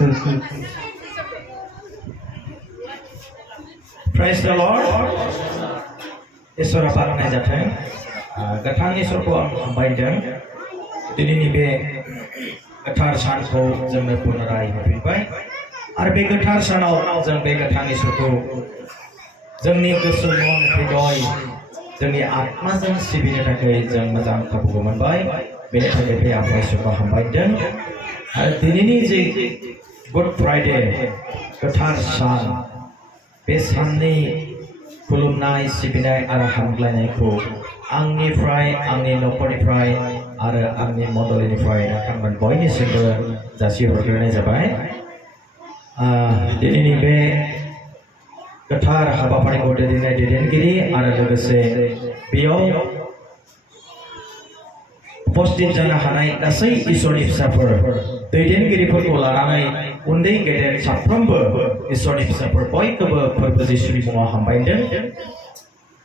Praise the Lord. Isora paranai jathai. Gathang Isorko ang hambaidang. Dinini be gathar sanko जोंनो पुनराय होफिनबाय आरो बे गोथार सानाव जों बे गोथां इसोरखौ जोंनि गोसो मन हृदय जोंनि आत्माजों सिबिनो थाखाय जों मोजां खाबुखौ मोनबाय बेनि थाखाय बे आफा इसोरखौ हामबायदों आरो दिनैनि जे गुड फ्राइडे गोथार सान बे साननि खुलुमनाय सिबिनाय आरो हामग्लायनायखौ आंनिफ्राय आंनि नखरनिफ्राय आरो आंनि मण्डलीनिफ्राय नोंथांमोन बयनिसिमबो जासिहरग्रोनाय जाबाय दिनैनि बे गोथार हाबाफारिखौ दैदेननाय दैदेनगिरि आरो लोगोसे बेयाव उपस्थित जानो हानाय गासै इसोरनि फिसाफोर दैदेनगिरिफोरखौ लानानै उन्दै गेदेर साफ्रोमबो इसोरनि फिसाफोर बयखौबो फोरबो जिसुनि मुङाव हामबायदों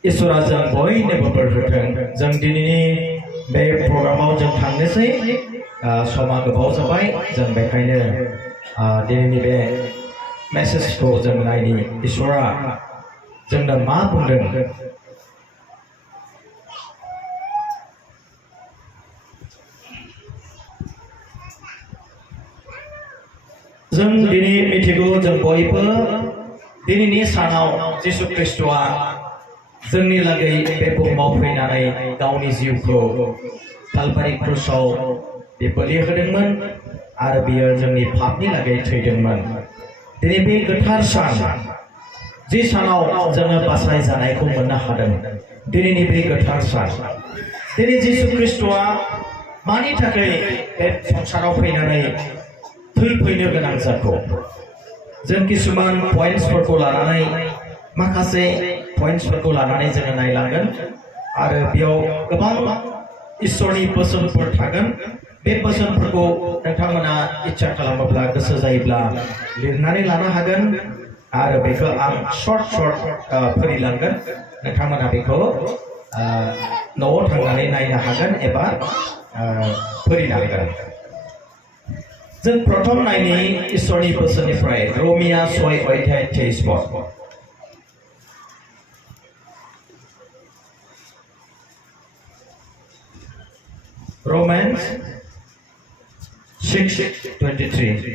इसोरा जों बयनोबो बोर होथों जों दिनैनि बे प्रग्रामाव जों थांनोसै समा गोबाव जाबाय जों बेखायनो दिनैनि बे मेसेजखौ जों नायनि इसोरा जोंनो मा बुंदों जों दिनै मिथिगौ जों बयबो दिनैनि सानाव जिसु ख्रीष्टआ जोंनि लागै बे बुहुमाव फैनानै गावनि जिउखौ कालभारि क्रुसाव बे बोलि होदोंमोन आरो बियो जोंनि पापनि लागै थैदोंमोन दिनै बे गोथार सान जि सानाव जोङो बासाय जानायखौ मोननो हादों दिनैनि बे गोथार सान दिनै जिसु ख्रीष्टआ मानि थाखाय बे संसाराव फैनानै थैफैनो गोनां जाखो जों किसुमान पइन्ट्सफोरखौ लानानै माखासे पइन्ट्सफोरखौ लानानै जोङो नायलांगोन आरो बेयाव गोबां इसोरनि बोसोनफोर थागोन बे बोसोनफोरखौ नोंथांमोना इच्छा खालामोब्ला गोसो जायोब्ला लिरनानै लानो हागोन आरो बेखौ आं शर्ट फोरिलांगोन नोंथांमोना बेखौ न'आव थांनानै नायनो हागोन एबा फोरिनो हागोन जों प्रथम नायनि इसोरनि बोसोननिफ्राय रोमिया 6:23 Romans 6:23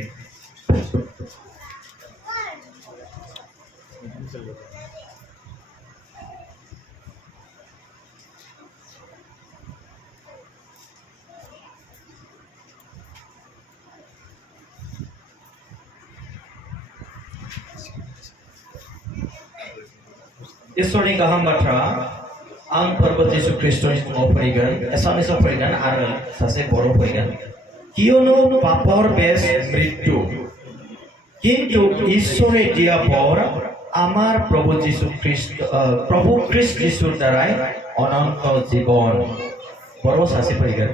इसोरनि गाहाम बाथ्रा आं फोरबो जिसु ख्रीष्टनि मुङाव फैगोन एसामिसाव फैगोन आरो सासे बर' फैगोन कियनो पापर बेस मृत्यु किन्तु ঈশ্বরে দিয়া পর আমার প্রভু খ্রিস্ট যিশুর দ্বারাই অনন্ত জীবন বড় সাসে ফैगोन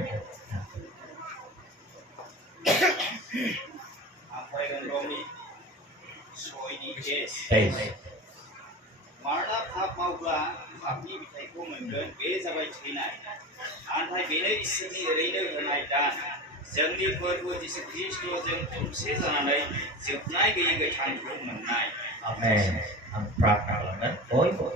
मारना पाप मावब्ला पापनि बिथाइखौ मोनगोन बे जाबाय थैनाय नाथाय बेनो इसोरनि ओरैनो होनाय दान जोंनि फोरबो जिसु ख्रीष्टजों खौसे जानानै जोबनाय गैयै गोथांखौ मोननाय आमेन आं प्रार्थना खालामगोन बयबो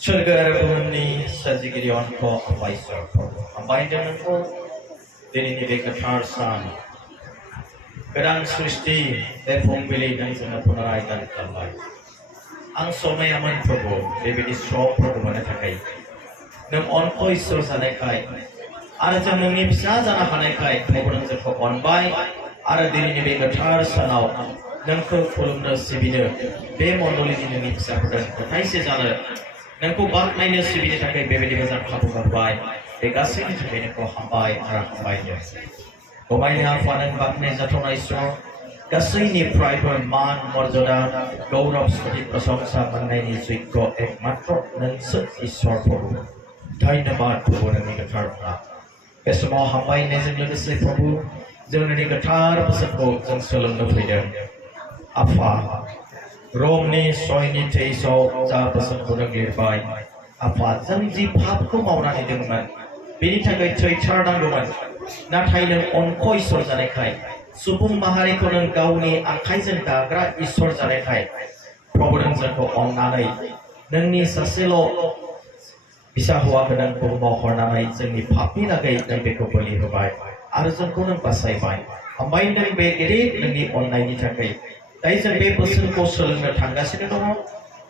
स्वर्ग आरो बुहुमनि सोरजिगिरि अनख आफा इसोरखौ हामबायदों नोंखौ दिनैनि बे गोथार सान गोदान सृष्टि बे फुंबिलिजों जोङो पुनराय दान खालामबाय आं समायामोन प्रभु बेबायदि स्र'फोरखौ मोननो थाखाय नों अनख इसोर जानायखाय आरो जों नोंनि फिसा जानो हानायखाय प्रभु नों जोंखौ अनबाय आरो दिनैनि बे गोथार सानाव नोंखौ खुलुमनो सिबिनो बे मण्डलीनि नोंनि फिसाफोरजों गथायसे जानो नोंखौ बाख्नायनो सिबिनो थाखाय बेबायदि मोजां खाबु मोनबाय बे गासैनि थाखाय नोंखौ हामबाय आरो हामबायदों गमायनि आफा नों बाख्नाय जाथावना इसोर गासैनिफ्रायबो मान मर्यादा गौरव स्तुति प्रशंसा मोननायनि योग्य एकमात्र नोंसोर इसोर प्रभु धन्यवाद प्रभु नोंनि गोथारफ्रा बे समाव हामबायनायजों लोगोसे प्रभु जों नोंनि गोथार बोसोनखौ जों सोलोंनो फैदों आफा रोमनि 6:23 जा बोसोनखौ नों लिरबाय आफा जों जि पापखौ मावनानै दंमोन बेनि थाखाय थैथारनांगौमोन नाथाय नों अनख इसोर जानायखाय सुबुं माहारिखौ नों गावनि आखाइजों दाग्रा इसोर जानायखाय प्रभु नों जोंखौ अननानै नोंनि सासेल' फिसा हौवाखौ नों बुहुमाव हरनानै जोंनि पापनि लागै नों बेखौ बोलि होबाय आरो जोंखौ नों बासायबाय हामबाय नों बे गिदिर नोंनि अननायनि थाखाय दायो जों बे बोसोनखौ सोलोंनो थांगासिनो दङ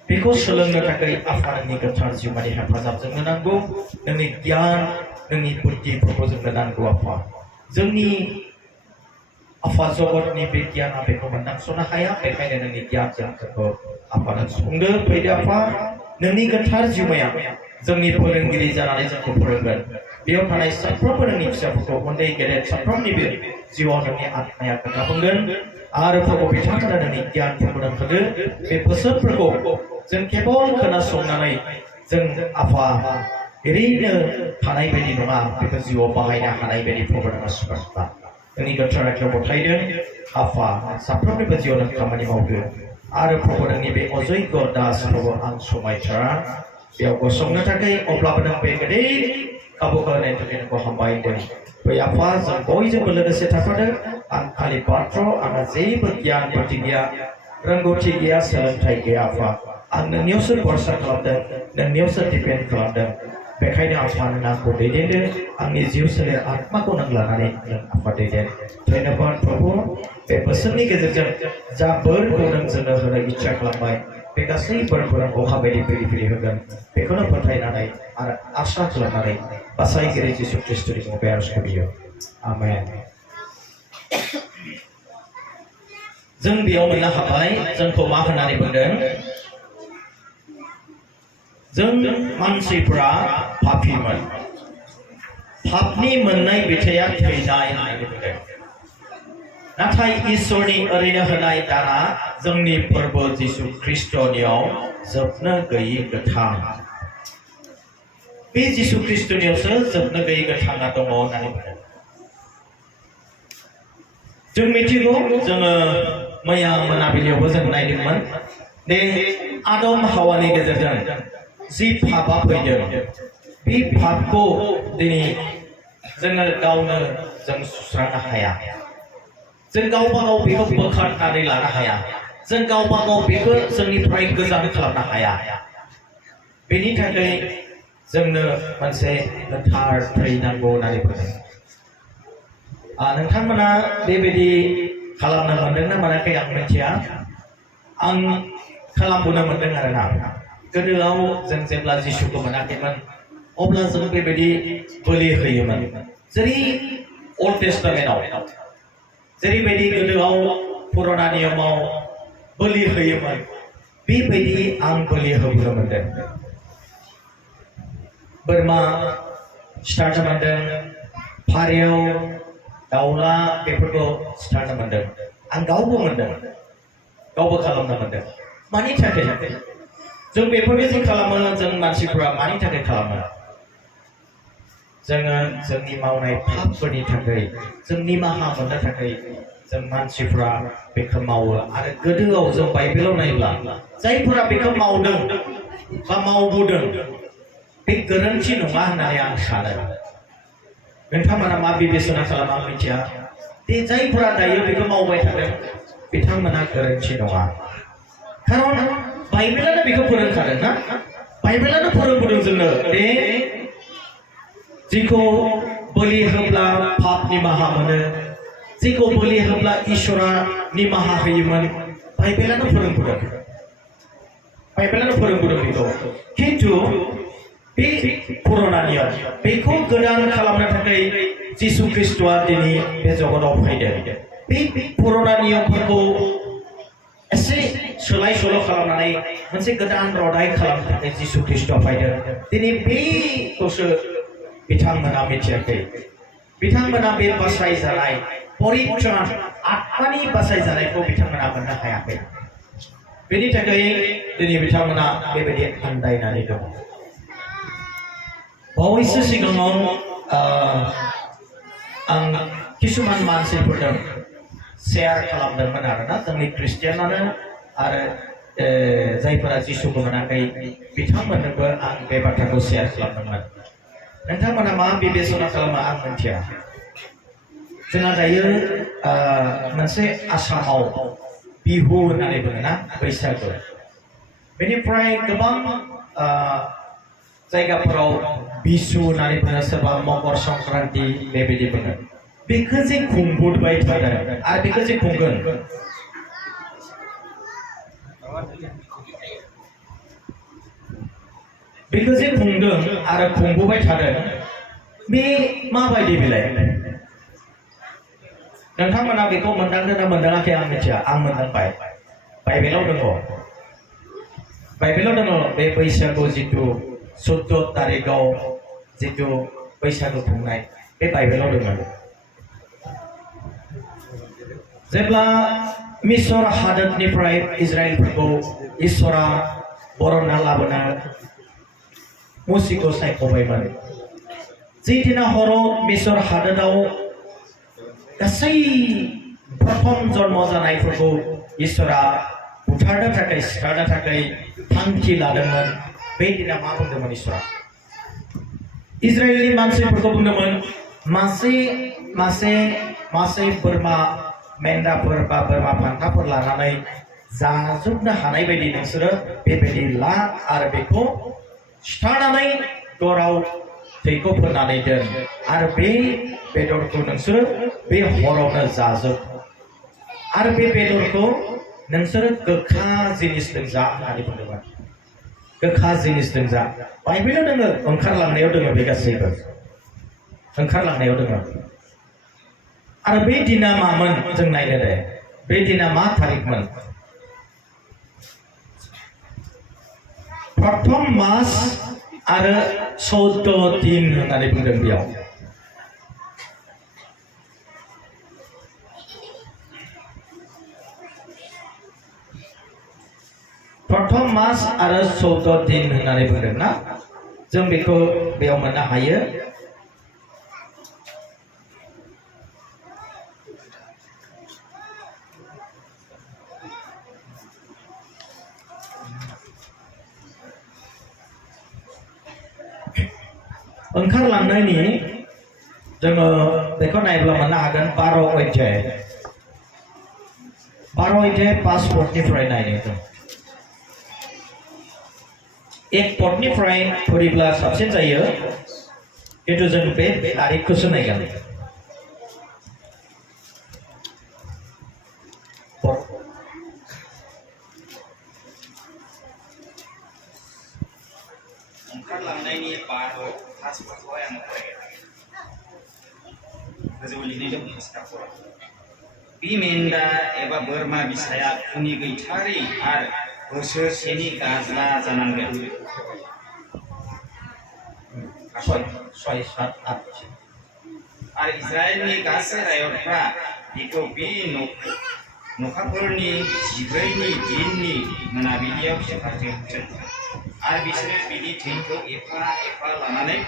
बेखौ सोलोंनो थाखाय आफा नोंनि गोथार जिउमानि हेफाजाब जोंनो नांगौ नोंनि गियान नोंनि बुद्धिफोरखौ जोंनो नांगौ आफा जोंनि आफा जगतनि बे गियाना बेखौ मोनदांस'नो हाया बेखायनो नोंनि गियानजों जोंखौ आफा नों सुफुंदो फैदो आफा नोंनि गोथार जिउमाया जोंनि फोरोंगिरि जानानै जोंखौ फोरोंगोन बेयाव थानाय साफ्रोमबो नोंनि फिसाफोरखौ उन्दै गेदेर साफ्रोमनिबो जिउआव नोंनि आत्माया खोथा बुंगोन आरो प्रभु बिथांमोना नोंनि गियानफोरखौ नों होदो बे बोसोनफोरखौ जों केबल खोनासंनानै जों आफा ओरैनो थानाय बायदि नङा बेखौ जिउआव बाहायनो हानाय बायदि प्रभु नोंहा सुबुरुन नोंनि गोथार आखायाव गथायदों आफा साफ्रोमनिबो जिउआव नों खामानि मावदो आरो प्रभु नोंनि बे अजय्य दास प्रभु आं समायथारा बेयाव गसंनो थाखाय अब्लाबो नों बे गिदिर खाबुखौ होनायनि थाखाय नोंखौ हामबायदों बै आफा जों बयजोंबो लोगोसे थाफादों आं खालि बाथ्रा आंहा जेबो गियान बुद्धि गैया रोंगौथि गैया सोलोंथाइ गैया आफा आं नोंनियावसो भरसा खालामदों नोंनियावसो दिपेन्ड खालामदों बेखायनो आफा नों आंखौ दैदेनदो आंनि जिउ सोलेर आत्माखौ नों लानानै नों आफा दैदेन धन्यबाद प्रभु बे बोसोरनि गेजेरजों जा बोरखौ नों जोंनो होनो इच्ছা खालामबाय बे गासै बोरखौ नों अखा बायदि फैरि फैरि होगोन बेखौनो फोथायनानै आरो आसा खालामनानै बासायगिरि जिसु ख्रिस्ट'नि मुङाव आरज खालामो आमेन जों बेयाव मोननो हाबाय जोंखौ मा होननानै बुंदों जों मानसिफ्रा पापीमोन पापनि मोननाय बिथाया थैनाय होननानै बुंदों नाथाय इसोरनि ओरैनो होनाय दाना जोंनि फोरबो जिसु ख्रिस्ट'नियाव जोबनो गैयै गोथां बे जिसु ख्रिस्ट'नियावसो जोबनो गैयै गोथाङा दङ होननानै बुंदों जों मिथिगौ जोङो मैया मोनाबिलियावबो जों नायदोंमोन दे आदम हावानि गेजेरजों जि पापा फैदों बे पापखौ दिनै जोङो गावनो जों सुस्रांनो हाया जों गावबा गाव बेखौ बोखारनानै लानो हाया जों गावबा गाव बेखौ जोंनिफ्राय गोजान खालामनो हाया बेनि थाखाय जोंनो मोनसे गोथार थै नांगौ होननानै बुंदों नोंथांमोना बेबायदि खालामनो मोनदोंना मोनाखै आं मिथिया आं खालामबोनो मोनदों आरोना गोदोआव जों जेब्ला जिसुखौ मोनाखैमोन अब्ला जों बेबायदि बोलि होयोमोन जेरै अल्ड टेस्टामेन्टआव जेरैबायदि गोदोआव पुराना नियमाव बोलि होयोमोन बेबायदि आं बोलि होबोनो मोनदों बोरमा सिथारनो मोनदों फारेव दाउला बेफोरखौ सिथारनो मोनदों आं गावबो मोनदों गावबो खालामनो मोनदों मानि थाखाय जों बेफोरखौ जि खालामो जों मानसिफ्रा मानि थाखाय खालामो जोङो जोंनि मावनाय पापफोरनि थाखाय जों निमाहा मोननो थाखाय जों मानसिफ्रा बेखौ मावो आरो गोदोआव जों बाइबेलाव नायोब्ला जायफोरा बेखौ मावदों बा मावबोदों बे गोरोन्थि नङा होननानै आं सानो नोंथांमोना मा बिबेचना खालामा आं मिथिया दे जायफोरा दायो बेखौ मावबाय थादों बिथांमोना गोरोन्थि नङा खारन बाइबेलानो बेखौ फोरोंखादों ना बाइबेलानो फोरोंबोदों जोंनो दे जिखौ बोलि होब्ला पाप निमाहा मोनो जिखौ बोलि होब्ला इसोरा निमाहा होयोमोन बाइबेलानो फोरोंबोदों बेखौ खिन्थु बे पुराना नियम बेखौ गोदान खालामनो थाखाय जिसु ख्रिस्ट'आ दिनै बे जगताव फैदों बे पुराना नियमफोरखौ एसे सोलाय सोल' खालामनानै मोनसे गोदान रादाय खालामनो थाखाय जिसु ख्रिस्ट'आ फैदों दिनै बेखौसो बिथांमोना मिथियाखै बिथांमोना बे बासायजानाय परित्राण आत्मानि बासायजानायखौ बिथांमोना मोननो हायाखै बेनि थाखाय दिनै बिथांमोना बेबायदि आन्दायनानै दङ बावैसो सिगाङाव आं किसुमान मानसिफोरजों शेयार खालामदोंमोन आरोना जोंनि ख्रिस्टियानानो आरो जायफोरा जिसुखौ मोनाखै बिथांमोननोबो आं बे बाथ्राखौ शेयार खालामदोंमोन नोंथांमोना मा बिबेचना खालामो आं मिथिया जोंहा दायो मोनसे आसामाव बिहु होननानै बुङो ना बैसागु बेनिफ्राय गोबां जायगाफोराव बिसु होननानै बुङो सोरबा मकर संक्रान्ति बेबायदि बुङो बेखौ जे खुंबोबाय थादों आरो बेखौ जे खुंगोन बेखौ जे खुंदों आरो खुंबोबाय थादों बे माबायदि बेलाय नोंथांमोना बेखौ मोनदांदों ना मोनदाङाखै आं मिथिया आं मोनदांबाय बाइबेलाव दङ बे बैसागु जिथु 14 तारिखआव जिथु बैसागु खुंनाय बे बाइबेलाव दङ जेब्ला मिसर हादोरनिफ्राय इजराइलफोरखौ इसोरा बरनना लाबोना मुसिखौ सायख'बायमोन जि दिना हराव मिसर हादोराव गासै प्रथम जन्म जानायफोरखौ इसोरा बुथारनो थाखाय सिथारनो थाखाय थांखि लादोंमोन बे दिना मा बुंदोंमोन इसोरा इजराइलनि मानसिफोरखौ बुंदोंमोन मासे बोरमा मेन्दाफोर बा बोरमा फान्थाफोर लानानै जाजोबनो हानाय बायदि नोंसोरो बेबायदि ला आरो बेखौ सिथारनानै दराव थैखौ फोननानै दोन आरो बे बेदरखौ नोंसोरो बे हरावनो जाजोब आरो बे बेदरखौ नोंसोरो गोखा जिनिसजों जा होननानै बुंदोंमोन गोखा जिनिसजों जा बाइबेलाव दङ ओंखारलांनायाव दङ बे गासैबो ओंखारलांनायाव दङ आरो बे दिना मामोन जों नायनो दे बे दिना मा थारिखमोन प्रथम मास आरो 14 दिन होननानै बुंदों बेयाव प्रथम मास आरो 14 दिन होननानै बुंदों ना जों बेखौ बेयाव मोननो हायो ओंखारलांनायनि जोङो बेखौ नायब्ला मोननो हागोन 12 अध्याय 5 पदनिफ्राय नायनो जों एक पदनिफ्राय फरिब्ला साबसिन जायो खिन्थु जों बे तारिखखौसो नायगोन ओंखारलांनायनि 12 फासफोरखौहाय आं फरायगोन गोजौ लिरनाय दं फासफोराव बि मेन्दा एबा बोरमा बिसाया खुनि गैथारै आरो बोसोरसेनि गाज्ला जानांगोन 6, 7, 8 आरो इजराइलनि गासै रायजोफ्रा बेखौ बे नखाफोरनि 14नि दिननि मोनाबिलियाव सिखारथों आरो बिसोरो बिनि थैखौ एफा एफा लानानै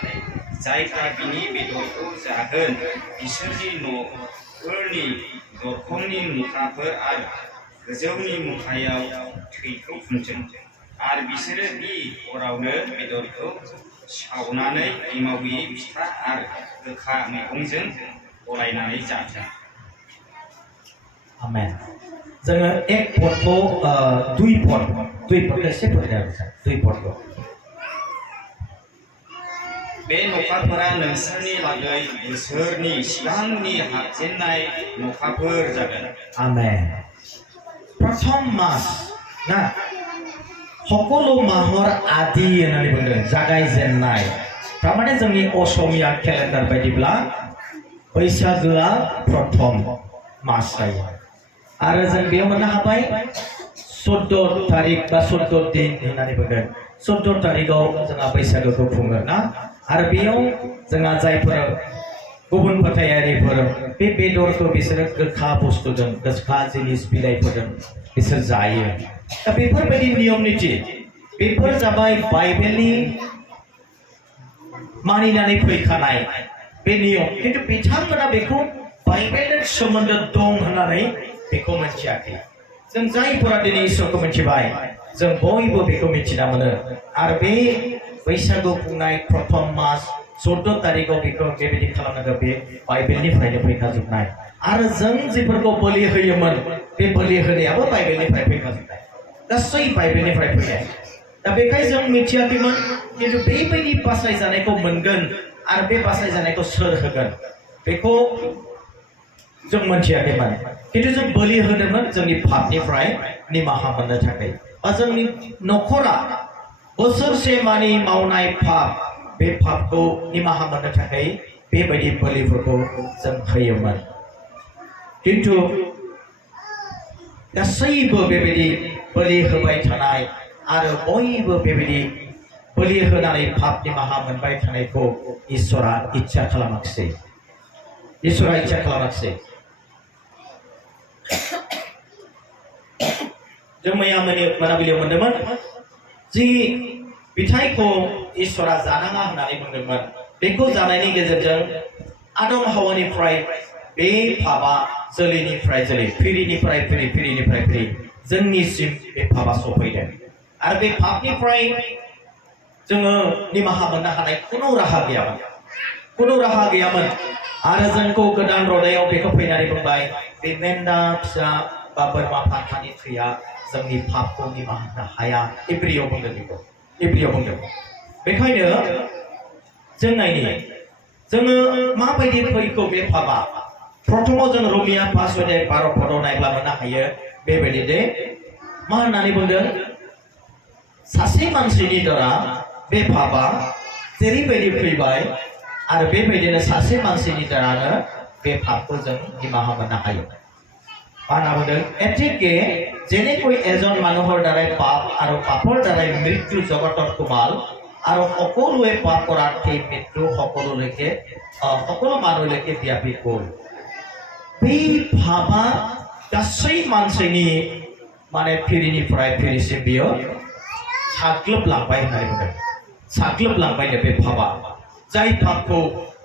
जायफ्रा बिनि बेदरखौ जागोन बिसोरनि न'फोरनि दरखंनि मुखाफोर आरो गोजौनि मुखायाव थैखौ फुनथों आरो बिसोरो बे अरावनो बेदरखौ सावनानै एमाव गैयै फिथा आरो गोखा मैगंजों गलायनानै जाथों आमेन जोङो एक पदखौ 2 पद एसे फरायनो हागोन 2 पदखौ बे नखाफोरा नोंसोरनि लागै बोसोरनि सिगांनि हाबजेननाय नखाफोर जागोन आमेन प्रथम मास ना সকলো মাহৰ আদি होननानै बुंदों जागायजेननाय थारमाने जोंनि असमिया केलेन्डार बायदिब्ला बैसागोआ प्रथम मास जायो आरो जों बेयाव मोननो हाबाय 14 तारिख बा 14 दिन होननानै बुंदों 14 तारिखआव जोंहा बैसागोखौ खुङो ना आरो बेयाव जोंहा जायफोर गुबुन फोथायारिफोर बे बेदरखौ बिसोरो गोखा बुस्थुजों गोखा जिनिस बिलाइफोरजों बिसोर जायो दा बेफोरबायदि नियम निति बेफोर जाबाय बाइबेलनि मानिनानै फैखानाय बे नियम खिन्थु बिथांमोना बेखौ बाइबेलजों सोमोन्दो दं होननानै बेखौ मिथियाखै जों जायफोरा दिनै इसोरखौ मिथिबाय जों बयबो बेखौ मिथिना मोनो आरो बे बैसागु खुंनाय प्रथम मास 14 तारिखआव बेखौ बेबायदि खालामनांगौ बे बाइबेलनिफ्रायनो फैखाजोबनाय आरो जों जिफोरखौ बोलि होयोमोन बे बोलि होनायाबो बाइबेलनिफ्राय फैखाजोबनाय गासै बाइबेलनिफ्राय फैनाय दा बेखाय जों मिथियाखैमोन खिन्थु बेबायदि बासायजानायखौ मोनगोन आरो बे बासायजानायखौ सोर होगोन बेखौ जों मोनथियाखैमोन खिन्थु जों बोलि होदोंमोन जोंनि पापनिफ्राय निमाहा मोननो थाखाय बा जोंनि न'खरा बोसोरसे मानि मावनाय पाप बे पापखौ निमाहा मोननो थाखाय बेबायदि बोलिफोरखौ जों होयोमोन खिन्थु गासैबो बेबायदि बोलि होबाय थानाय आरो बयबो बेबायदि बोलि होनानै पाप निमाहा मोनबाय थानायखौ इसोरा इच्छा खालामाखिसै इसोरा इच्छा खालामाखिसै जों मैया मोनाबिलियाव मोनदोंमोन जि बिथाइखौ इसोरा जानाङा होननानै बुंदोंमोन बेखौ जानायनि गेजेरजों आदम हावानिफ्राय बे पापा जोलैनिफ्राय जोलै फिरिनिफ्राय फिरि जोंनिसिम बे पापा सफैदों आरो बे पापनिफ्राय जोङो निमाहा मोननो हानाय खुनु राहा गैयामोन आरो जोंखौ गोदान रदायाव बेखौ फैनानै बुंबाय बे मेन्दा फिसा बा बोरमा फान्थानि थैया जोंनि पापखौ निमाहा होनो हाया इब्रियाव बुंदों बेखायनो जों नायनि जोङो माबायदि फैखौ बे पापा प्रथमाव जों रमिया 5:12 पदआव नायब्ला मोननो हायो बेबायदि दे मा होननानै बुंदों सासे मानसिनि द्वारा बे पापा जेरैबायदि फैबाय आरो बेबायदिनो सासे मानसिनि द्वारानो बे पापखौ जों निमाहा मोननो हायो मा होनना बुंदों एथिके जेनेকৈ এজন মানুহৰ দ্বাৰাই পাপ আৰু পাপৰ দ্বাৰাই মৃত্যু জগতত সোমাল আৰু সকলোৱে পাপ কৰাত সেই মৃত্যু সকলো মানুহলৈকে ব্যাপি গ'ল बे पापा गासै मानसिनि माने फिरिनिफ्राय फिरिसिम बियो साग्लोबलांबाय होननानै बुंदों साग्लोबलांबायनो बे पापा जाय पापखौ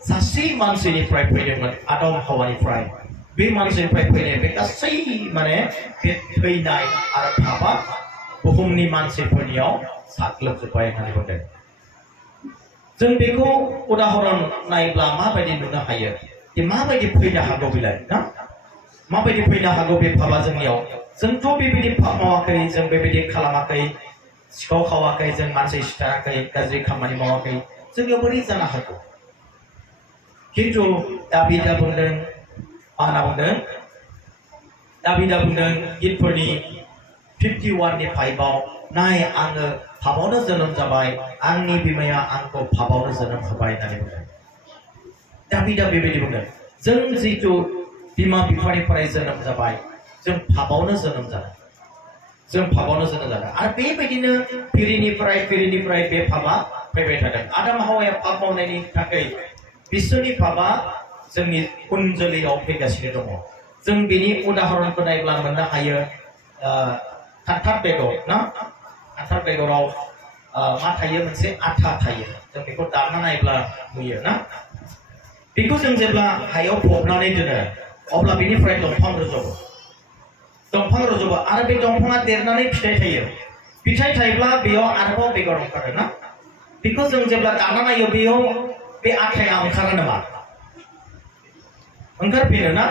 सासे मानसिनिफ्राय फैदोंमोन आदम हावानिफ्राय बे मानसिनिफ्राय फैनाय बे गासै माने बे थैनाय आरो पापा बुहुमनि मानसिफोरनियाव साग्लोबजोब्बाय होननानै बुंदों जों बेखौ उदाहरन नायब्ला माबायदि नुनो हायो माबायदि फैनो हागौ बिलाय ना माबायदि फैनो हागौ बे पापा जोंनियाव जोंथ' बेबायदि पाप मावाखै जों बेबायदि खालामाखै सिखाव खावाखै जों मानसि सिथाराखै गाज्रि खामानि मावाखै जोंनियाव बोरै जानो हागौ खिन्थु दाबिदा बुंदों मा होनना बुंदों दाबिदा बुंदों गीतफोरनि 51 5 नाय आङो पापावनो जोनोम जाबाय आंनि बिमाया आंखौ पापावनो जोनोम होबाय होननानै बुंदों दाबिदा बेबायदि बुंदों जों जिथु बिमा बिफानिफ्राय जोनोम जाबाय जों पापावनो जोनोम जादों आरो बेबायदिनो फिरिनिफ्राय बे पापा फैबाय थादों आदम हावाया पाप मावनायनि थाखाय बिसोरनि पापा जोंनि उन जोलैयाव फैगासिनो दङ जों बेनि उदाहरणखौ नायब्ला मोननो हायो खान्थाल बेगर ना खान्थाल बेगराव मा थायो मोनसे आथा थायो जों बेखौ दानना नायब्ला नुयो ना बेखौ जों जेब्ला हायाव फबनानै दोनो अब्ला बेनिफ्राय दंफां रज'बो आरो बे दंफाङा देरनानै फिथाइ थायोब्ला बेयाव आरोबाव बेगर ओंखारो ना बेखौ जों जेब्ला दानना नायो बेयाव बे आथाया ओंखारा नामा ओंखारफिनो ना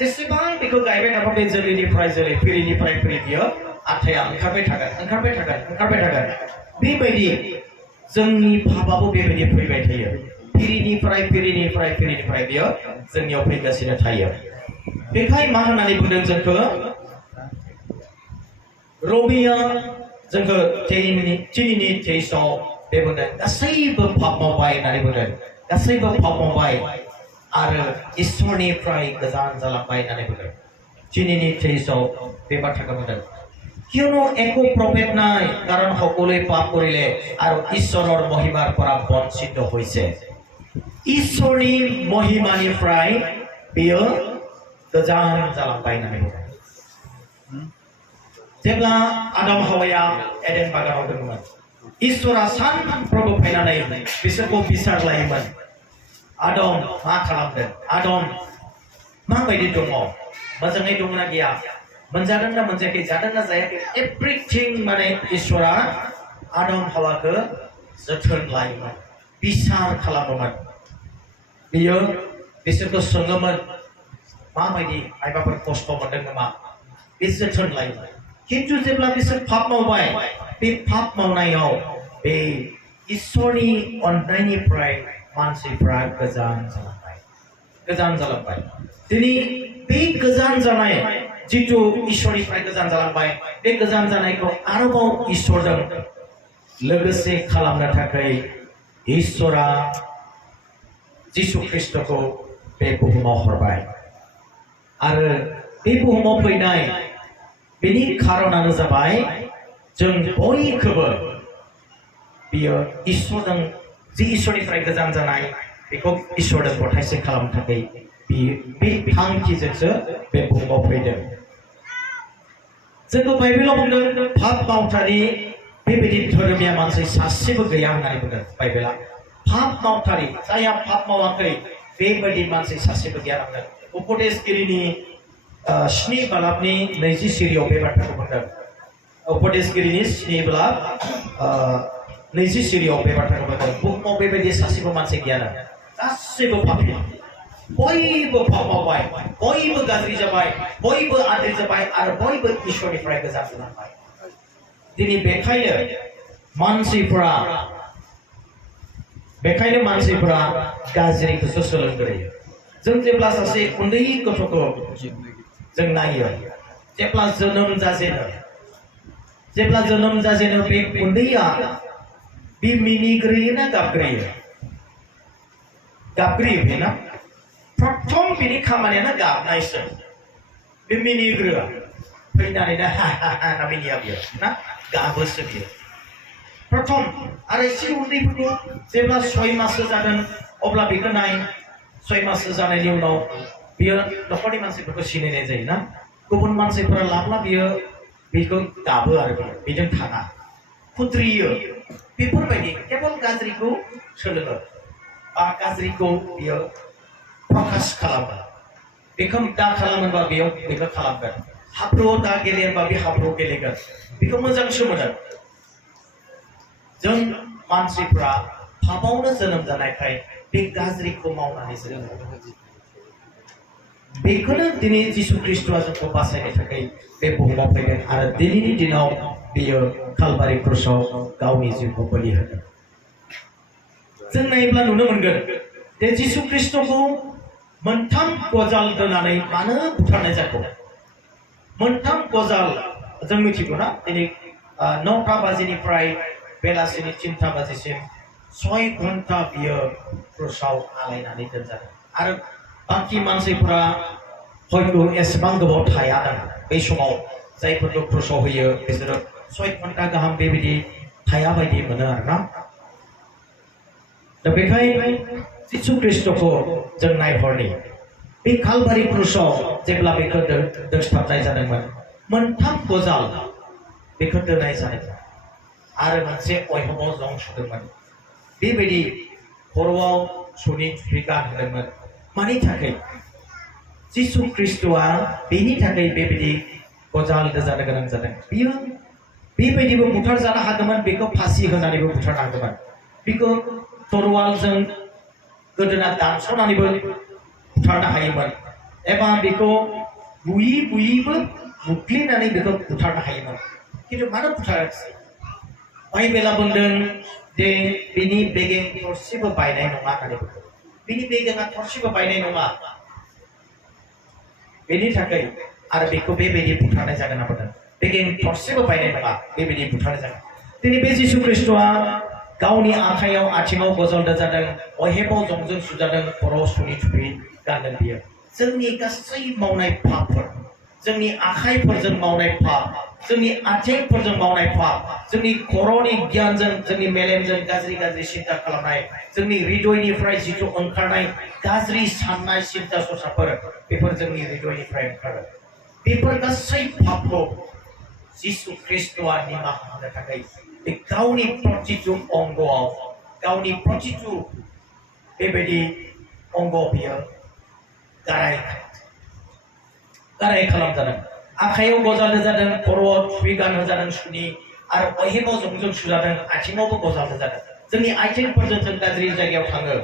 जेसेबां बेखौ गायबाय थाबा बे जोलैनिफ्राय जोलै फिरिनिफ्राय फिरि बियो आथाया ओंखारबाय थागोन बेबायदि जोंनि पापाबो बेबायदि फैबाय थायो फिरिनिफ्राय बियो जोंनियाव फैगासिनो थायो बेखाय मा होननानै बुंदों जोंखौ रमिया जोंखौ 3:23 बे बुंदों गासैबो पाप मावबाय होननानै बुंदों गासैबो पाप मावबाय आरो इसोरनिफ्राय गोजान जालांबाय होननानै बुंदों 3:23 बे बाथ्राखौ बुंदों কিয়নো একো প্ৰভেদ নাই কাৰণ সকলোৱে পাপ কৰিলে আৰু ঈশ্বৰৰ মহিমাৰ পৰা বঞ্চিত হৈছে ঈশ্বৰী মহিমাनिफ्राय बियो गोजान जालांबाय होननानै बुंदों जेब्ला आदम हावाया एडेन बागानाव दंमोन इसोरा सानफ्रोमबो फैनानै बिसोरखौ बिसारलायोमोन आदम मा खालामदों आदम माबायदि दङ मोजाङै दंना गैया मोनजादों ना मोनजायाखै जादों ना जायाखै एभ्रिथिं माने इसोरा आदम हावाखौ जोथोन लायोमोन बिसार खालामोमोन बियो बिसोरखौ सोङोमोन माबायदि मायबाफोर खस्थ' मोनदों नामा बे जोथोन लायो खिन्थु जेब्ला बिसोर पाप मावबाय बे पाप मावनायाव बे इसोरनि अननायनिफ्राय मानसिफ्रा गोजान जालांबाय दिनै बे गोजान जानाय जितु इसोरनिफ्राय गोजान जालांबाय बे गोजान जानायखौ आरोबाव इसोरजों लोगोसे खालामनो थाखाय इसोरा जिसु ख्रिस्टखौ बे बुहुमाव हरबाय आरो बे बुहुमाव फैनाय बेनि खारनानो जाबाय जों बयखौबो बियो इसोरजों जि इसोरनिफ्राय गोजान जानाय बेखौ इसोरजों गथायसे खालामनो थाखाय बे थांखिजोंसो बे बुहुमाव फैदों जोङो बाइबेलाव बुंदों पाप मावथारि बेबायदि धोरोमिया मानसि सासेबो गैया होननानै बुंदों बाइबेला पाप मावथारि जायहा पाप मावाखै बेबायदि मानसि सासेबो गैया होनदों उपदेशगिरिनि 7 बालाबनि 20 सिरियाव बे बाथ्राखौ बुंदों उपदेशगिरिनि 7 बालाब 20 सिरियाव बे बाथ्राखौ बुंदों बुहुमाव बेबायदि सासेबो मानसि गैया गासैबो पापी बयबो पाप मावबाय बयबो गाज्रि जाबाय बयबो आद्रि जाबाय आरो बयबो इसोरनिफ्राय गोजान जालांबाय दिनै बेखायनो मानसिफोरा गाज्रिखौसो सोलोंग्रोयो जों जेब्ला सासे उन्दै गथ'खौ जों नायो जेब्ला जोनोम जाजेनो बे उन्दैया बे मिनिग्रोयो ना गाबग्रोयो बेना प्रथम बिनि खामानियानो गाबनायसो बे मिनिग्रोआ फैनानैनो हा मिनिया बियो ना गाबोसो बियो प्रथम आरो एसे उन्दैफोरखौ जेब्ला 6 माससो जागोन अब्ला बेखौ नाय 6 माससो जानायनि उनाव बियो नखरनि मानसिफोरखौ सिनायनाय जायो ना गुबुन मानसिफोरा लाब्ला बियो बेखौ गाबो आरो बेजों थाङा खुद्रियो बेफोरबायदि केवल गाज्रिखौ सोलोङो बा गाज्रिखौ बियो प्रकाश खालामो बेखौ दा खालामोबा बेखौ खालामगोन हाब्रुआव दा गेलेयोबा बे हाब्रुआव गेलेगोन बेखौ मोजांसो मोनो जों मानसिफ्रा पापावनो जोनोम जानायखाय बे गाज्रिखौ मावनानै जोनोम बेखौनो दिनै जिसु ख्रिस्टआ जोंखौ बासायनो थाखाय बे बुहुमाव फैदों आरो दिनैनि दिनाव बियो कालभारि क्रसआव गावनि जिउखौ बलि होदों जों नायोब्ला नुनो मोनगोन जे जिसु ख्रिस्टखौ मोनथाम गजाल दोननानै मानो बुथारनाय जाखो मोनथाम गजाल जों मिथिगौ ना दिनै 9टा बाजिनिफ्राय बेलासिनि 3टा बाजिसिम 6 घन्टा बियो क्रसआव आलायनानै दोनजादों आरो बाखि मानसिफोरा हयथ' एसेबां गोबाव थाया बे समाव जायफोरखौ क्रसआव होयो बिसोरो 6 घन्टा गाहाम बेबायदि थाया बायदि मोनो आरोना दा बेखायनो जिसु ख्रिस्टखौ जों नायहरनि बे कालभारि क्रसआव जेब्ला बेखौ दोनस्थाबनाय जादोंमोन मोनथाम गजाल बेखौ दोननाय जादोंमोन आरो मोनसे अयहबाव जं सुदोंमोन बेबायदि खर'आव सुनि थुफि गानहोदोंमोन मानि थाखाय जिसु ख्रिस्टआ बेनि थाखाय बेबायदि गजाल दोजानो गोनां जादों बियो बेबायदिबो बुथार जानो हागौमोन बेखौ फासि होनानैबो बुथारनो हागौमोन बेखौ तरवालजों गोदोना दानस'नानैबो बुथारनो हायोमोन एबा बेखौ बुयैबो बुख्लिनानै बेखौ बुथारनो हायोमोन खिन्थु मानो बुथाराखिसै बाइबेला बुंदों जे बिनि बेगें थरसेबो बायनाय नङा होननानै बुंदों बिनि बेगेंआ थरसेबो बायनाय नङा बेनि थाखाय आरो बेखौ बेबायदि बुथारनाय जागोन होनना बुंदों बेगें थरसेबो बायनाय नङा बेबायदि बुथारनाय जागोन दिनै बे जिसु ख्रिस्टआ गावनि आखायाव आथिङाव गजल दोजादों अहेबाव जंजों सुजादों खर'आव सुनि थुफि गानदों बियो जोंनि गासै मावनाय पापफोर जोंनि आखाइफोरजों मावनाय पाप जोंनि आथिंफोरजों मावनाय पाप जोंनि खर'नि गियानजों जोंनि मेलेमजों गाज्रि सिन्ता खालामनाय जोंनि हृदयनिफ्राय जिथु ओंखारनाय गाज्रि साननाय सिन्ता सरसाफोर बेफोर जोंनि हृदयनिफ्राय ओंखारो बेफोर गासै पापखौ जिसु ख्रिस्टआ निमाहा होनो थाखाय बे गावनि प्रतिटु अंगआव गावनि प्रतिटु बेबायदि अंगआव बियो गाराय खालामजादों आखायाव गजाल होजादों खर'आव थुफि गानहोजादों सुनि आरो अहेबाव जंजों सुजादों आथिङावबो गजाल होजादों जोंनि आथिंफोरजों जों गाज्रि जायगायाव थाङो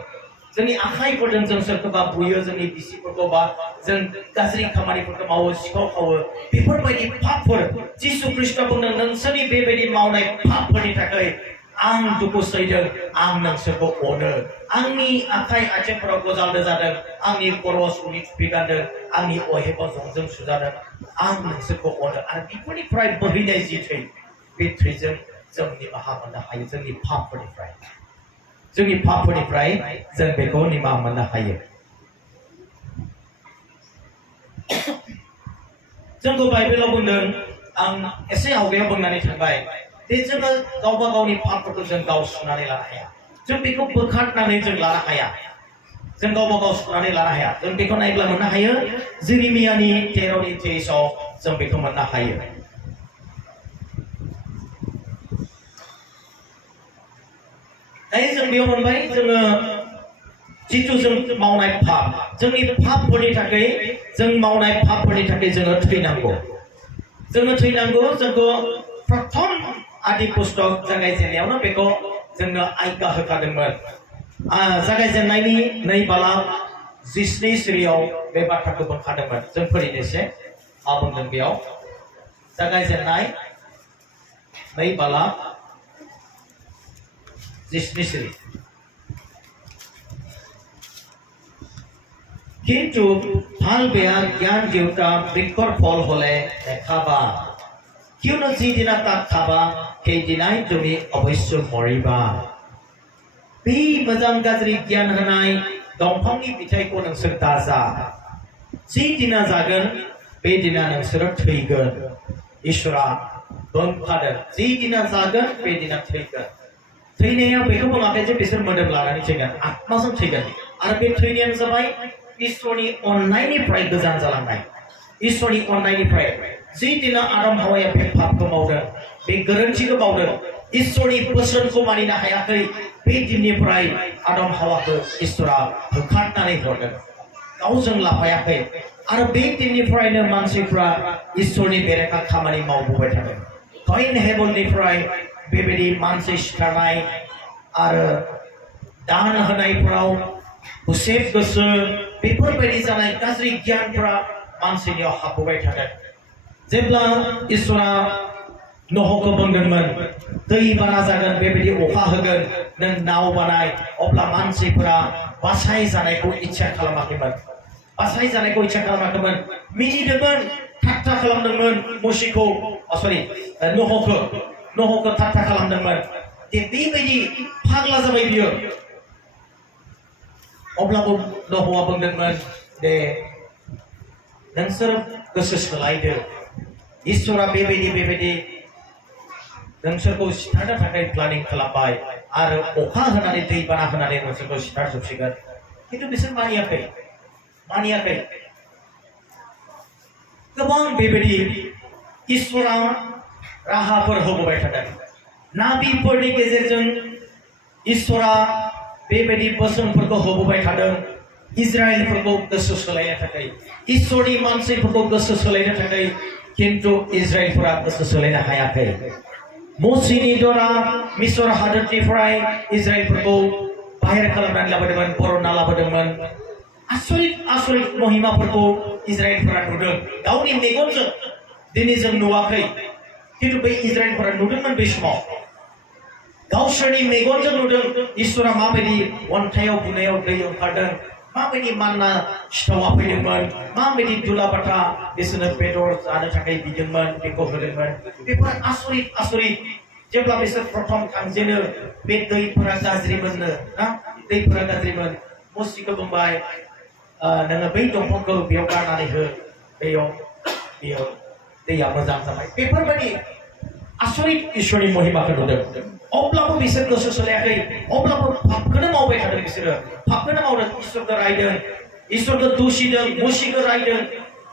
जोंनि आखाइफोरजों जों सोरखौबा बुयो जोंनि बिसिफोरखौ बा जों गाज्रि खामानिफोरखौ मावो सिखाव खावो बेफोरबायदि पापफोर जिसु ख्रिस्टआ बुंदों नोंसोरनि बेबायदि मावनाय पापफोरनि थाखाय आं दुखु सैदों आं नोंसोरखौ अनो आंनि आखाइ आथिंफोराव गोजालदो जादों आंनि खर'आव सुनि थुफि गानदों आंनि अहेबाव जंजों सुजादों आं नोंसोरखौ अनो आरो बेफोरनिफ्राय बोहैनाय जि थै बे थैजों जों निमाहा मोननो हायो जोंनि पापफोरनिफ्राय जों बेखौ निमाहा मोननो हायो जोंखौ बाइबेलाव बुंदों आं एसे आवगायाव बुंनानै थांबाय दे जोङो गावबा गावनि पापफोरखौ जों गाव सुनानै लानो हाया जों बेखौ बोखारनानै जों लानो हाया जों गावबा गाव सुनानै लानो हाया जों बेखौ नायब्ला मोननो हायो जेरेमियानि 13:23 जों बेखौ मोननो हायो दायो जों बेयाव मोनबाय जोङो जितु जों मावनाय पाप जोंनि पापफोरनि थाखाय जों मावनाय पापफोरनि थाखाय जोङो थैनांगौ जोंखौ प्रथम आदि पुस्तक जागायजेननायावनो बेखौ जोंनो आज्ञा होखादोंमोन जागायजेननायनि 2 बालाक 17 सिरियाव बे बाथ्राखौ बुंखादोंमोन जों फरायनोसै मा बुंदों बेयाव जागायजेननाय 2 बालाक 17 सिरि কিন্তু ভাল বেয়া জ্ঞান দেউতা বৃক্ষৰ ফল হলে নেখাবা কিয়নো যিদিনা তাক খাবা সেইদিনাই তুমি অৱশ্য মৰিবা बे मोजां गाज्रि गियान होनाय दंफांनि फिथाइखौ नोंसोर दाजा जि दिना जागोन बे दिना नोंसोरो थैगोन इसोरा बुंखादों जि दिना जागोन बे दिना थैगोन थैनाया बेखौ बुङाखै जे बिसोर मोदोम लानानै थैगोन आत्माजों थैगोन आरो बे थैनायानो जाबाय इसोरनि अननायनिफ्राय गोजान जालांनाय इसोरनि अननायनिफ्राय जि दिना आदम हावाया बे पापखौ मावदों बे गोरोन्थिखौ मावदों इसोरनि बोसोनखौ मानिनो हायाखै बे दिननिफ्राय आदम हावाखौ इसोरा होखारनानै हरदों गावजों लाफायाखै आरो बे दिननिफ्रायनो मानसिफ्रा इसोरनि बेरेखा खामानि मावबोबाय थादों काइन हेभेननिफ्राय बेबायदि मानसि सिथारनाय आरो दान होनायफोराव गुसेब गोसो बेफोरबायदि जानाय गाज्रि गियानफोरा मानसिनियाव हाबबोबाय थादों जेब्ला इसोरा नहखौ बुंदोंमोन दै बाना जागोन बेबायदि अखा होगोन नों नाव बानाय अब्ला मानसिफोरा बासाय जानायखौ इच्छा खालामाखैमोन मिनिदोंमोन ठाट्टा खालामदोंमोन मुसिखौ नहखौ ठाट्टा खालामदोंमोन जे बेबायदि फाग्ला जाबाय बियो अब्लाबो नहआ बुंदोंमोन दे नोंसोर गोसो सोलायदो इसोरा बेबायदि नोंसोरखौ सिथारनो थाखाय प्लानिं खालामबाय आरो अखा होनानै दै बाना होनानै नोंसोरखौ सिथारजोबसिगोन खिन्थु बिसोर मानियाखै गोबां बेबायदि इसोरा राहाफोर होबोबाय थादों नाबिफोरनि गेजेरजों इसोरा बेबायदि बोसोनफोरखौ होबोबाय थादों इजराइलफोरखौ गोसो सोलायनो थाखाय इसोरनि मानसिफोरखौ गोसो सोलायनो थाखाय किन्तु इजराइलफोरा गोसो सोलायनो हायाखै मोसेनि द्वारा मिसर हादोरनिफ्राय इजराइलफोरखौ बाहेर खालामनानै लाबोदोंमोन बर'ना लाबोदोंमोन आसरित महिमाफोरखौ इजराइलफोरा नुदों गावनि मेगनजों दिनै जों नुवाखै किन्तु बे इजराइलफोरा नुदोंमोन बे समाव गावसोरनि मेगनजों नुदों इसोरा माबायदि अन्थाइयाव बुनायाव दै ओंखारदों माबायदि मानना सिथावा फैदोंमोन माबायदि दुलाबाथा बिसोरनो बेदर जानो थाखाय बिदोंमोन बेखौ होदोंमोन बेफोर आसरित जेब्ला बिसोर प्रथम थांजेनो बे दैफोरा गाज्रिमोननो ना दैफोरा गाज्रिमोन मोसेखौ बुंबाय नोङो बै दंफांखौ बेयाव गारनानै हो बेयाव दैया मोजां जाबाय बेफोरबायदि आसरित इसोरनि महिमाखौ नुदों अब्लाबो बिसोर गोसो सोलायाखै अब्लाबो पापखौनो मावबाय थादों बिसोरो पापखौनो मावदों इसोरखौ रायदों इसोरखौ दुसिदों मुसिखौ रायदों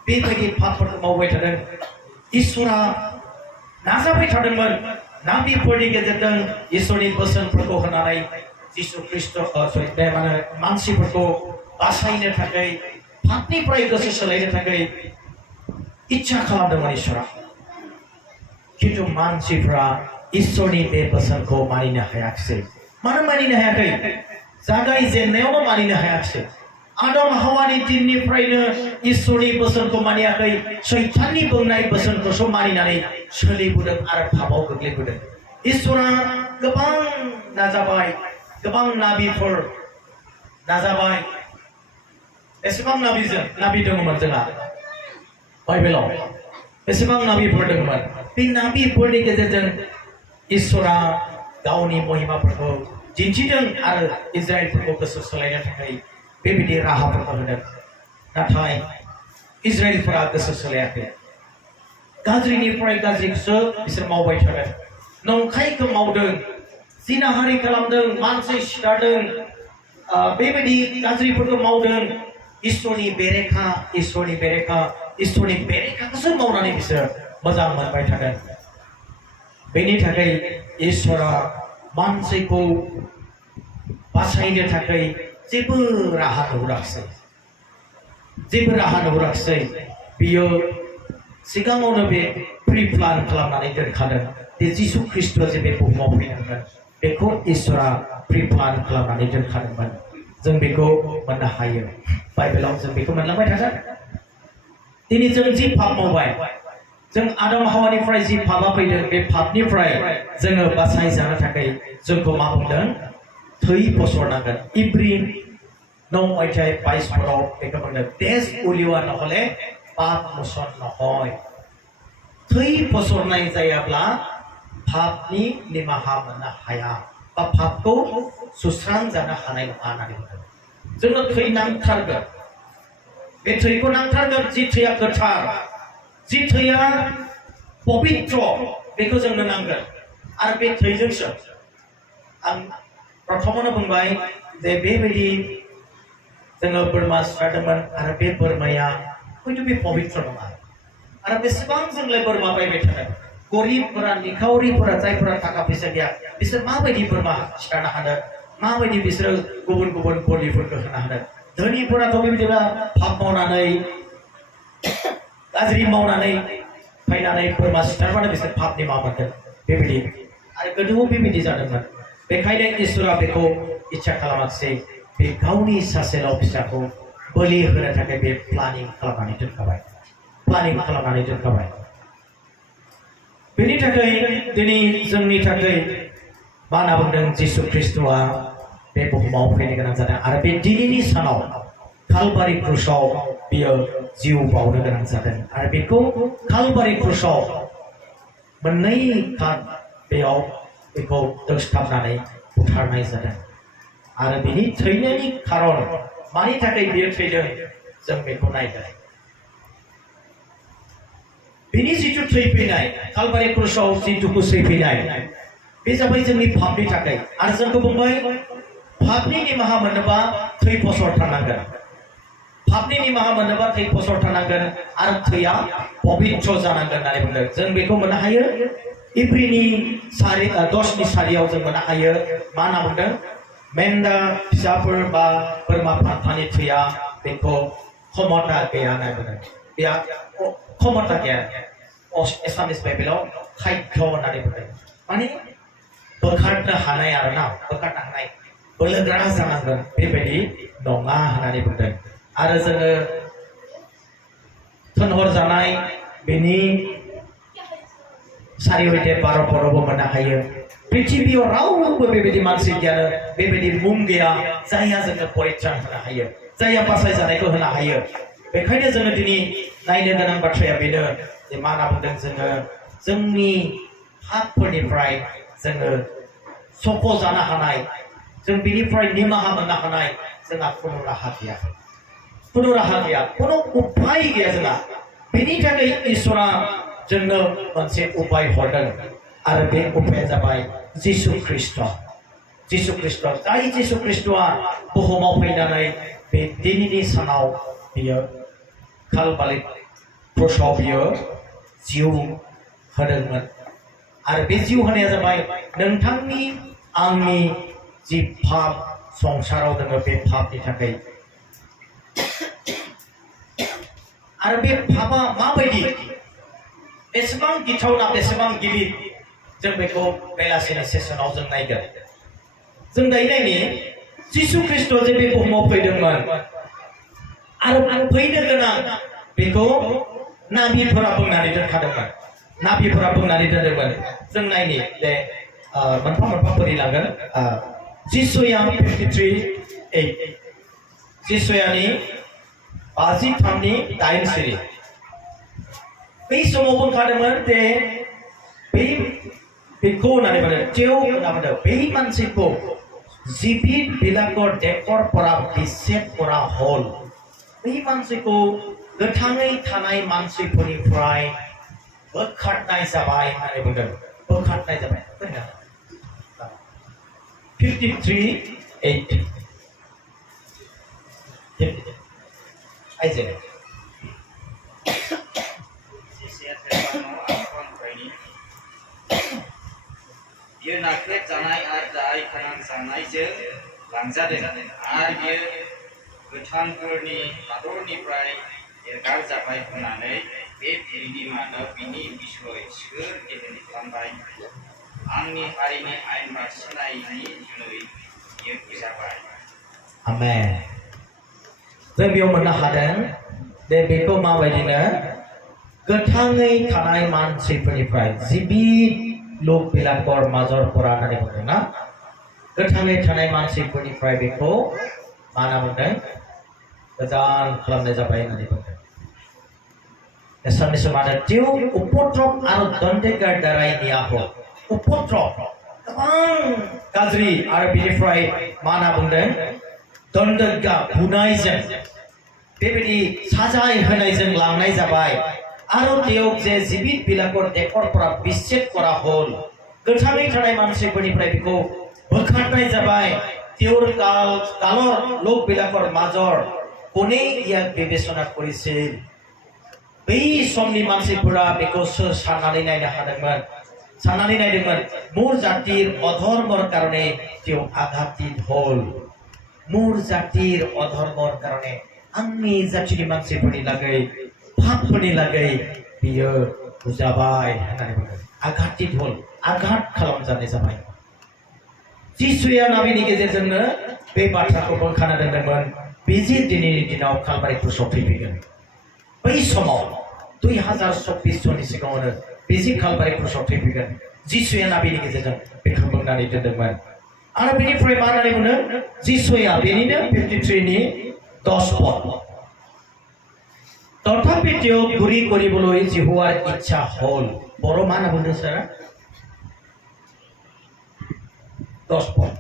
बेबायदि पापफोरखौ मावबाय थादों इसोरा नाजाबाय थादोंमोन नाबिफोरनि गेजेरजों इसोरनि बोसोनफोरखौ होनानै जिसु ख्रिस्ट मानसिफोरखौ बासायनो थाखाय पापनिफ्राय गोसो सोलायनो थाखाय इच्छा खालामदोंमोन इसोरा किन्तु मानसिफ्रा इसोरनि बे बोसोनखौ मानिनो हायाखिसै मानो मानिनो हायाखै जागायजेननायावनो मानिनो हायाखिसै आदम हावानि दिननिफ्रायनो इसोरनि बोसोनखौ मानियाखै सैताननि बुंनाय बोसोनखौसो मानिनानै सोलिबोदों आरो पापाव गोग्लैबोदों इसोरा गोबां नाजाबाय गोबां नाबिफोर नाजाबाय एसेबां नाबि दङमोन जोंहा बाइबेलाव एसेबां नाबिफोर दङमोन बे नाबिफोरनि गेजेरजों इसोरा गावनि महिमाफोरखौ दिन्थिदों आरो इजराइलफोरखौ गोसो सोलायनो थाखाय बेबायदि राहाफोरखौ होदों नाथाय इजराइलफोरा गोसो सोलायाखै गाज्रिनिफ्राय गाज्रिखौसो बिसोर मावबाय थादों नंखायखौ मावदों जिनाहारि खालामदों मानसि सिथारदों बेबायदि गाज्रिफोरखौ मावदों इसोरनि बेरेखाखौसो मावनानै बिसोर मोजां मोनबाय थादों बेनि थाखाय इसोरा मानसिखौ बासायनो थाखाय जेबो राहा नुहुराखिसै बियो सिगाङावनो बे प्रि प्लान खालामनानै दोनखादों बे जिसु ख्रिस्ट'आ जे बे बुहुमाव फैनांगोन बेखौ इसोरा प्रि प्लान खालामनानै दोनखादोंमोन जों बेखौ मोननो हायो बाइबेलाव जों बेखौ मोनलांबाय थागोन दिनै जों जि पाप मावबाय जों आदम हावानिफ्राय जि पापा फैदों बे पापनिफ्राय जोङो बासायजानो थाखाय जोंखौ मा बुंदों थै फसरनांगोन इब्रि 9:22 बेखौ बुंदों तेज उलिवा নহলে पाप मोसन নহয় थै फसरनाय जायाब्ला पापनि निमाहा मोननो हाया बा पापखौ सुस्रांजानो हानाय नङा होननानै बुंदों जोंनो थै नांथारगोन बे थैखौ नांथारगोन जि थैया गोथार जि थैया पवित्र बेखौ जोंनो नांगोन आरो बे थैजोंसो आं प्रथमावनो बुंबाय जे बेबायदि जोङो बोरमा सिथारदोंमोन आरो बे बोरमाया हयथ' बे पवित्र नङा आरो बेसेबां जोंलाय बोरमा बायबाय थादों गरिबफोरा निखावरिफोरा जायफोरा थाखा फैसा गैया बिसोर माबायदि बोरमा सिथारनो हादों माबायदि बिसोरो गुबुन गुबुन बलिफोरखौ होनो हादों धोनिफोराथ' बेबायदिनो पाप मावनानै गाज्रि मावनानै फैनानै बोरमा सिथारबानो बिसोर पापनि मावगोन बेबायदि आरो गोदोआव बेबायदि जादोंमोन बेखायनो इसोरा बेखौ इच्छा खालामाखिसै बे गावनि सासेल' फिसाखौ बोलि होनो थाखाय बे प्लानिं खालामनानै दोनखाबाय बेनि थाखाय दिनै जोंनि थाखाय मा होनना बुंदों जिसु ख्रिस्ट'आ बे बुहुमाव फैनो गोनां जादों आरो बे दिनैनि सानाव कालबारि क्रुसाव बियो जिउ बावनो गोनां जादों आरो बेखौ कालबारि क्रुसाव मोननै काट बेयाव बेखौ दोंस्थाबनानै बुथारनाय जादों आरो बिनि थैनायनि खारन मानि थाखाय बियो थैदों जों बेखौ नायगोन बिनि जिथु थैफैनाय कालबारि क्रुसाव जिथु थैफैनाय बे जाबाय जोंनि पापनि थाखाय आरो जोंखौ बुंबाय पापनि निमाहा मोननोबा थै फसरथारनांगोन पापनि निमाहा मोननोबा थै फसरथारनांगोन आरो थैया पवित्र जानांगोन होननानै बुंदों जों बेखौ मोननो हायो इब्रिनि 10:4 जों मोननो हायो मा होनना बुंदों मेन्दा फिसाफोर बा बोरमा फान्थानि थैया बेखौ क्षमता गैया होननानै बुंदों बेहा क्षमता गैया एसामिस बाइबेलाव खायध्य होननानै बुंदों माने बोखारनो हानाय आरोना बोखारनो हानाय बोलोगोरा जानांगोन बेबायदि नङा होननानै बुंदों आरो जोङो थोनहरजानाय बेनि 4:12 मोननो हायो पृथिबियाव रावबो बेबायदि मानसि गैयानो बेबायदि मुं गैया जायहा जोङो परित्राण होनो हायो जायहा बासायजानायखौ होनो हायो बेखायनो जोङो दिनै नायनो गोनां बाथ्राया बेनो जे मा होनना बुंदों जोङो जोंनि पापफोरनिफ्राय जोङो सख' जानो हानाय जों बिनिफ्राय निमाहा मोननो हानाय जोंहा खुनु राहा गैया खुनु उपाय गैया जोंहा बेनि थाखाय इसोरा जोंनो मोनसे उपाय हरदों आरो बे उपाया जाबाय जिसु ख्रिस्ट जाय जिसु ख्रिस्ट'आ बुहुमाव फैनानै बे दिनैनि सानाव बियो कालबारि क्रुसाव बियो जिउ होदोंमोन आरो बे जिउ होनाया जाबाय नोंथांनि आंनि जि पाप संसाराव दङ बे पापनि थाखाय आरो बे पापा माबायदि बेसेबां गिथावना बेसेबां गिलिर जों बेखौ बेलासिनि सेसनाव जों नायगोन जों दायो नायनि जिसु ख्रीष्ट जे बे बुहुमाव फैदोंमोन आरो फैनो गोनां बेखौ नाबिफोरा बुंनानै दोनखादोंमोन नाबिफोरा बुंनानै दोनदोंमोन जों नायनि बे मोनफा मोनफा फरिलांगोन जिसुया 53:8 जिसुयानि 53नि 8 सिरि बै समाव बुंखादोंमोन जे बेखौ होननानै बुंदों जेव होनना बुंदों बै मानसिखौ जिबित बिलाकर देखर परा बिसेट परा हल बै मानसिखौ गोथाङै थानाय मानसिफोरनिफ्राय बोखारनाय जाबाय होननानै बुंदों बोखारनाय जाबाय 53:8 आइजें बियो नाख्रेब जानाय आरो दाय फोनां जानायजों लांजादों आरो बियो गोथांफोरनि हादरनिफ्राय एरगार जाबाय होननानै बे फिरिनि मादाव बिनि बिसय सोर गेदेर खालामबाय आंनि हारिनि आयेन बारसिनायनि जुनै बियो बुजाबाय आमेन जों बेयाव मोननो हादों जे बेखौ माबायदिनो गोथाङै थानाय मानसिफोरनिफ्राय जिबित लोक बिलाकर माजरफोरा होननानै बुंदों ना गोथाङै थानाय मानसिफोरनिफ्राय बेखौ मा होनना बुंदों गोजान खालामनाय जाबाय होननानै बुंदों एसामिस माने जिउ उपद्रब आरो दन्देगार दाराय नियाहो उपद्रब गोबां गाज्रि आरो बिनिफ्राय मा होनना बुंदों दन्देगा बुनायजों बेबायदि साजाय होनायजों लांनाय जाबाय आरो देव जे जिबित बिलाकर देखरफोरा बिसेट करा हल गोथाङै थानाय मानसिफोरनिफ्राय बेखौ बोखारनाय जाबाय देवर कालर लोक बिलाकर माजर कोने ইয়াক বিবেচনা কৰিছিল बै समनि मानसिफोरा बेखौ साननानै नायनो हादोंमोन साननानै नायदोंमोन मुर जातिर अधर्मर कारणे जेव आघातित हल मुर जातिर अधर्मर कारणे आंनि जातिनि मानसिफोरनि लागै पापफोरनि लागै बियो बुजाबाय होननानै बुंदों आघातित हल आघात खालामजानाय जाबाय जिसुया नाबिनि गेजेरजोंनो बे बाथ्राखौ बुंखाना दोनदोंमोन बेजि दिनैनि दिनाव कालबारि क्रुसाव थैफैगोन बै समाव 2024 सननि सिगाङावनो बेजि कालबारि क्रुसाव थैफैगोन जिसुया नाबिनि गेजेरजों बेखौ बुंनानै दोनदोंमोन आरो बेनिफ्राय मा होननानै बुङो जिसुया बेनिनो 53नि 10 पद तथापि तेव गुरि কৰিবলৈ जिहुৱাৰ इच्छा हल बर' मा होनना बुंदों सार 10 पद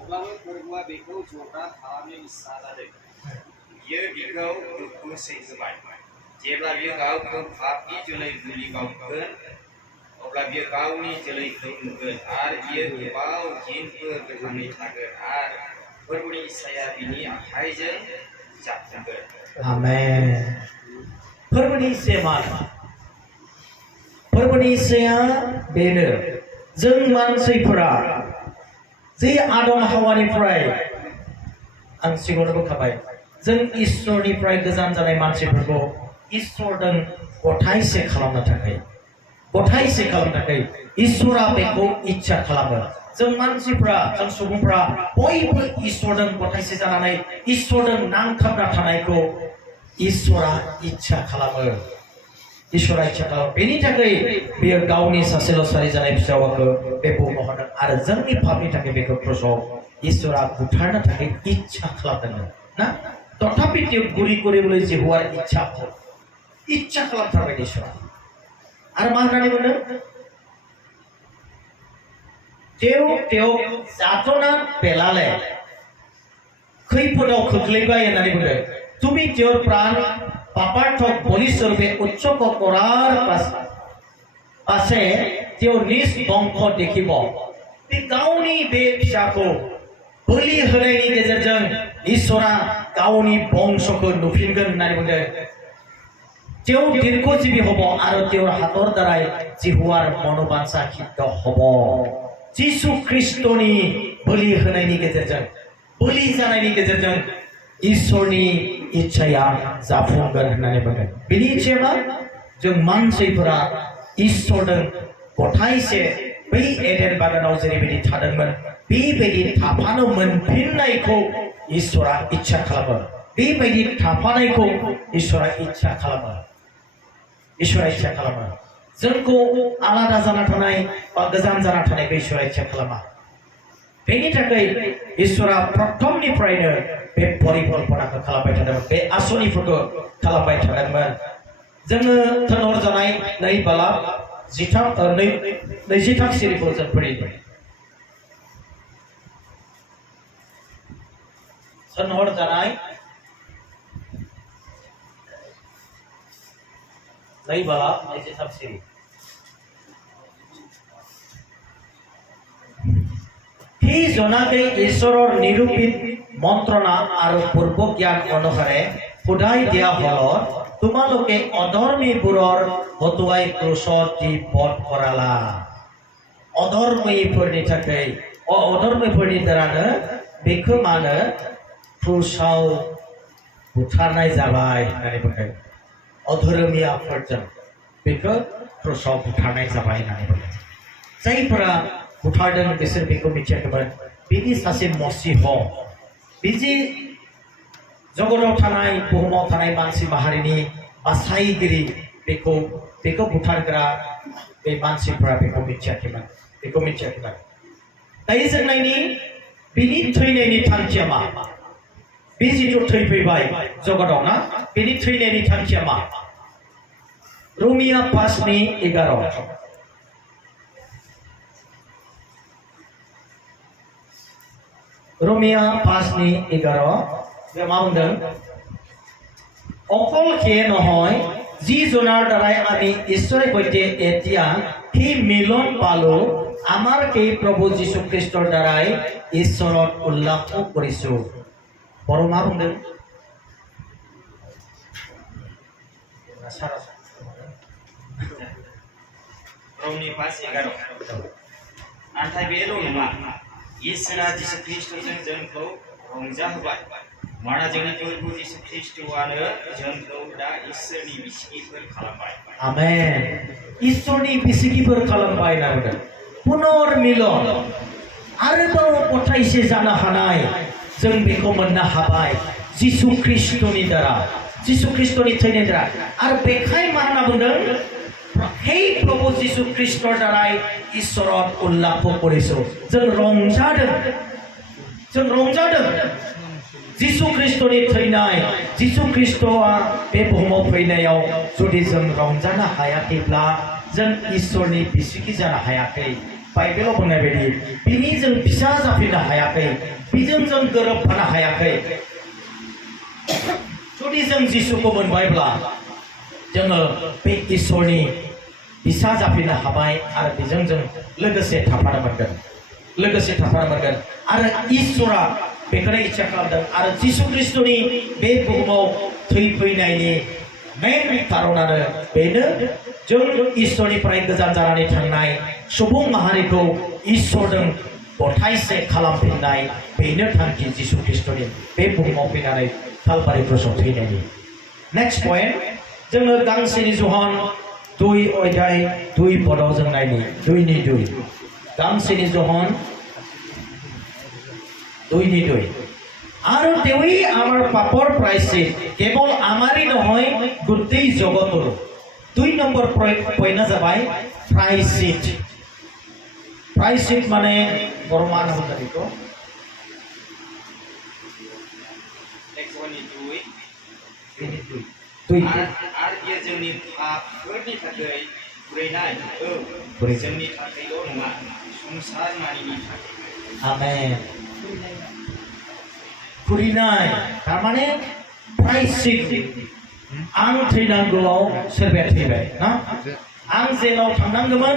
अब्लाबो फोरबोआ बेखौ जरा खालामनो इच्छा जादों बियो बिखौ दुखु सैहोबाय जेब्ला बियो गावखौ पापनि जोलै गुलि बावगोन अब्ला बियो गावनि जोलैखौ नुगोन आरो बियो गोबाव दिनफोर गोथाङै थागोन आरो फोरबोनि इच्छाया बिनि आखाइजों जाफुंगोन आमेन फोरबोनि इच्छाया मा फोरबोनि इच्छाया बेनो जों मानसिफोरा जे आदम हावानिफ्राय आं सिगाङावनो बुंखाबाय जों इसोरनिफ्राय गोजान जानाय मानसिफोरखौ इसोरजों गथायसे खालामनो थाखाय इसोरा बेखौ इच्छा खालामो जों मानसिफ्रा जों सुबुंफ्रा बयबो इसोरजों गथायसे जानानै इसोरजों नांथाबना थानायखौ इसोरा इच्छा खालामो इसोरा इच्छा खालामो बेनि थाखाय बियो गावनि सासेल' सारि जानाय फिसाखौ बे बुहुमाव हरदों आरो जोंनि पापनि थाखाय बेखौ क्रुसाव इसोरा बुथारनो थाखाय इच्छा खालामदोंमोन ना तथापि तेव गुरि কৰিবলৈ जिहुৱাৰ इच्छा खालामथारबाय इसोरा आरो मा होननानै बुंदों तेव जाथना पेलाले खैफोदाव खोख्लैबाय होननानै बुंदों তুমি তেওঁৰ প্ৰাণ পাপাৰ্থক বলিস্বৰূপে উৎসৰ্গ কৰাৰ পাছে তেওঁ নিজ বংশ দেখিব गावनि बे फिसाखौ बोलि होनायनि गेजेरजों इसोरा गावनि बंशखौ नुफिनगोन होननानै बुंदों तेव दीर्घजीवी हब आरो तेवर हातर द्वाराय जिहुৱাৰ मनोबांसा सिद्ध हब जिसु ख्रिस्टनि बोलि होनायनि गेजेरजों बोलि जानायनि गेजेरजों इसोरनि इच्छाया जाफुंगोन होननानै बुंदों बेनि इच्छाया मा जों मानसिफोरा इसोरजों गथायसे बै एडेन बागानाव जेरैबायदि थादोंमोन बेबायदि थाफानो मोनफिननायखौ इसोरा इच्छा खालामो बेबायदि थाफानायखौ इसोरा इच्छा खालामो इसोरा इच्छा खालामो जोंखौ आलादा जाना थानाय बा गोजान जाना थानायखौ इसोरा इच्छा खालामा बेनि थाखाय इसोरा प्रथमनिफ्रायनो बे परिकल्पनाखौ खालामबाय थादोंमोन बे आसनिफोरखौ खालामबाय थादोंमोन जोङो थोनहर जानाय 2 बालाब 23 सिरिखौ जों फरायबाय थोनहर जानाय 2 बालाब 23 सिरि সেই জনাকে ঈশ্বৰৰ নিৰূপিত মন্ত্ৰণা আৰু পূৰ্ব জ্ঞান অনুসাৰে সদায় দিয়া হলত তোমালোকে অধৰ্মীবোৰৰ হতুৱাই ক্ৰুচত দি বধ কৰালা অধৰ্মীफोरनि थाखाय अधर्मीफोरनि द्वारानो बेखौ मानो क्रुसाव बुथारनाय जाबाय होननानै बुङो अधर्मीयाफोरजों बेखौ क्रुसाव बुथारनाय जाबाय होननानै बुङो जायफोरा बुथारदों बिसोर बेखौ मिथियाखैमोन बिदि सासे मसीह बिदि जगताव थानाय बुहुमाव थानाय मानसि माहारिनि बासायगिरि बेखौ बुथारग्रा बे मानसिफोरा बेखौ मिथियाखैमोन दायो जों नायनि बिनि थैनायनि थांखिया मा बे जिथु थैफैबाय जगताव ना बिनि थैनायनि थांखिया मा रोमिया 5:11 रोमिया 5:11 बे मा बुंदों अकल के নহয় যি জনাৰ দ্বাৰাই আমি ঈশ্বৰৰ সৈতে এতিয়া সেই মিলন পালো আমাৰ এই প্ৰভু যীশু খ্ৰীষ্টৰ দ্বাৰাই ঈশ্বৰত উল্লাস কৰিছো বৰ मा बुंदों रोमनि 5:11 नाथाय बेल' नङा इसोरा जीशु ख्रीष्टजों जोंखौ रंजाहोबाय मानोना जोंनि प्रभु जीशु ख्रीष्टआनो जोंखौ दा इसोरनि बिसिगिफोर खालामबाय आमेन इसोरनि बिसिगिफोर खालामबाय ना बुंदों पुनर मिलन आरोबाव गथायसे जानो हानाय जों बेखौ मोननो हाबाय जीशु ख्रीष्टनि द्वारा जीशु ख्रीष्टनि थैनायनि द्वारा आरो बेखाय मा होनना बुंदों সেই প্ৰভু যীশু খ্ৰীষ্টৰ দ্বাৰাই ঈশ্বৰত উল্লাস কৰিছো जों रंजादों जीशु ख्रीष्टनि थैनाय जीशु ख्रीष्टआ बे बुहुमाव फैनायाव जुदि जों रंजानो हायाखैब्ला जों इसोरनि बिसिगि जानो हायाखै बाइबेलाव बुंनाय बायदि बिनि जों फिसा जाफिननो हायाखै बिजों जों गोरोबफानो हायाखै जुदि जों जिसुखौ मोनबायब्ला जोङो बे इसोरनि फिसा जाफिननो हाबाय आरो बेजों जों लोगोसे थाफानो मोनगोन आरो इसोरा बेखौनो इच्छा खालामदों आरो जीशु ख्रीष्टनि बे बुहुमाव थैफैनायनि मेन कारनानो बेनो जों इसोरनिफ्राय गोजान जानानै थांनाय सुबुं माहारिखौ इसोरजों गथायसे खालामफिननाय बेनो थांखि जीशु ख्रीष्टनि बे बुहुमाव फैनानै कालभारि क्रसआव थैनायनि नेक्स्ट पॉइंट जोङो गांसेनि जहान 2:2 जों नायनि 2:2 गांसेनि जहान 2:2 আৰু তেৱেই আমাৰ পাপৰ প্ৰায়শ্চিত কেৱল আমাৰেই নহয় গোটেই জগতৰ 2 নম্বৰ পইণ্ট যাবাই প্ৰায়শ্চিত মানে বৰমান হ'ব দিটো आरो बियो जोंनि पापफोरनि थाखाय बुरैनाय जोंनि थाखायल' नङा संसार मानिनि थाखाय आमेन बुरैनाय थारमाने प्रायश्चित आं थैनांगौआव सोरबाया थैबाय ना आं जेलाव थांनांगौमोन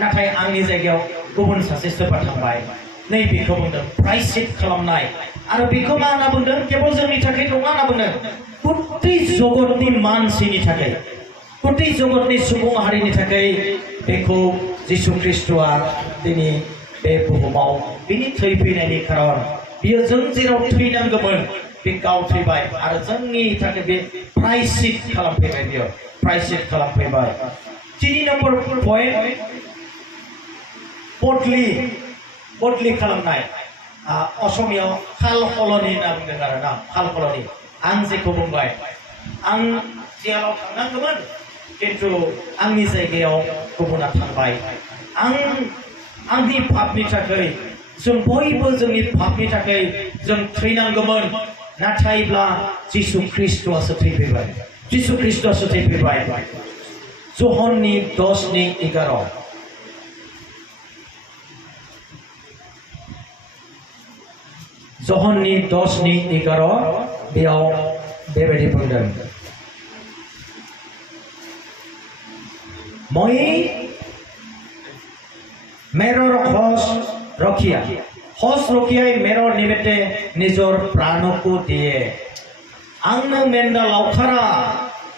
नाथाय आंनि जायगायाव गुबुन सासे सोरबा थांबाय नै बेखौ बुंदों प्रायश्चित खालामनाय आरो बेखौ मा होनना बुंदों केवल जोंनि थाखाय नङा होनना बुंदों गुट्टै जगतनि मानसिनि थाखाय गुट्टै जगतनि सुबुं माहारिनि थाखाय बेखौ जीशु ख्रीष्टआ दिनै बे बुहुमाव बिनि थैफैनायनि खारन बियो जों जेराव थैनांगौमोन बे गाव थैबाय आरो जोंनि थाखाय बे प्रायश्चित खालामफैबाय बियो प्रायश्चित खालामफैबाय 3 नम्बर पॉइंट बदली खालामनाय असमियाव खाल खलनि होनना बुंदों आरोना खाल खलनि आं जेखौ बुंबाय आं जेलाव थांनांगौमोन किन्तु आंनि जायगायाव गुबुना थांबाय आंनि पापनि थाखाय जों बयबो जोंनि पापनि थाखाय जों थैनांगौमोन नाथायब्ला जिसु ख्रीष्टआसो थैफैबाय जिसु ख्रीष्टआसो थैफैबाय जहननि 10:11 जहननि 10:11 बेयाव बेबायदि बुंदों মই मेरर हस रखियाय मेरर निमित्ते निजर प्राणको दिए आंनो मेन्दा लावखारा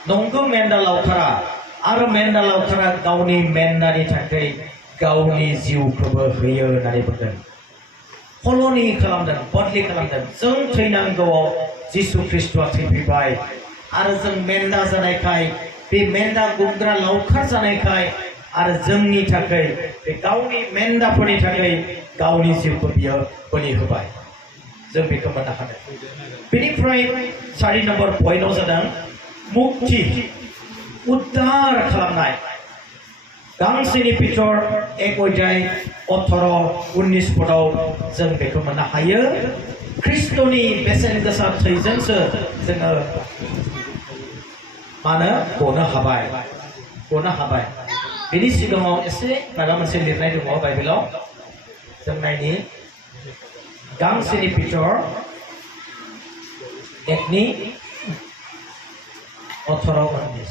नंगौ मेन्दा लावखारा आरो मेन्दा लावखारा गावनि मेन्दानि थाखाय गावनि जिउखौबो होयो होननानै बुंदों खलनि खालामदों बदलि खालामदों जों थैनांगौआव जिसु ख्रीष्टआ थैफैबाय आरो जों मेन्दा जानायखाय बे मेन्दा गुमग्रा लावखार जानायखाय आरो जोंनि थाखाय बे गावनि मेन्दाफोरनि थाखाय गावनि जिउखौ बियो बलि होबाय जों बेखौ मोननो हादों बेनिफ्राय 4 नम्बर पइन्टआव जादों मुक्ति उद्धार खालामनाय गांसेनि पितर 1:18-19 पदआव जों बेखौ मोननो हायो ख्रीष्टनि बेसेन गोसा थैजोंसो जोङो मानो गनो हाबाय बेनि सिगाङाव एसे माबा मोनसे लिरनाय दङ बाइबेलाव जों नायनि गांसेनि पितर 1:18-19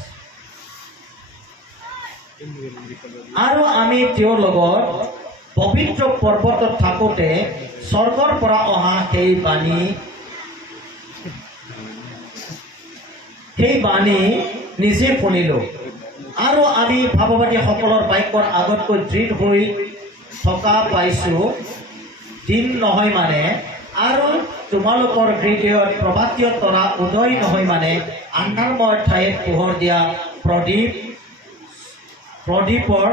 আৰু আমি তেওঁৰ লগত পবিত্ৰ পৰ্বতত থাকোঁতে স্বৰ্গৰ পৰা অহা সেই বাণী নিজে শুনিলোঁ আৰু আমি ভাৱবাদীসকলৰ বাক্যৰ আগতকৈ দৃঢ় হৈ থকা পাইছোঁ দিন নহয় মানে আৰু তোমালোকৰ হৃদয়ত প্ৰভাতীয় তৰা উদয় নহয় মানে আন্ধাৰময় ঠাইত পোহৰ দিয়া প্ৰদীপৰ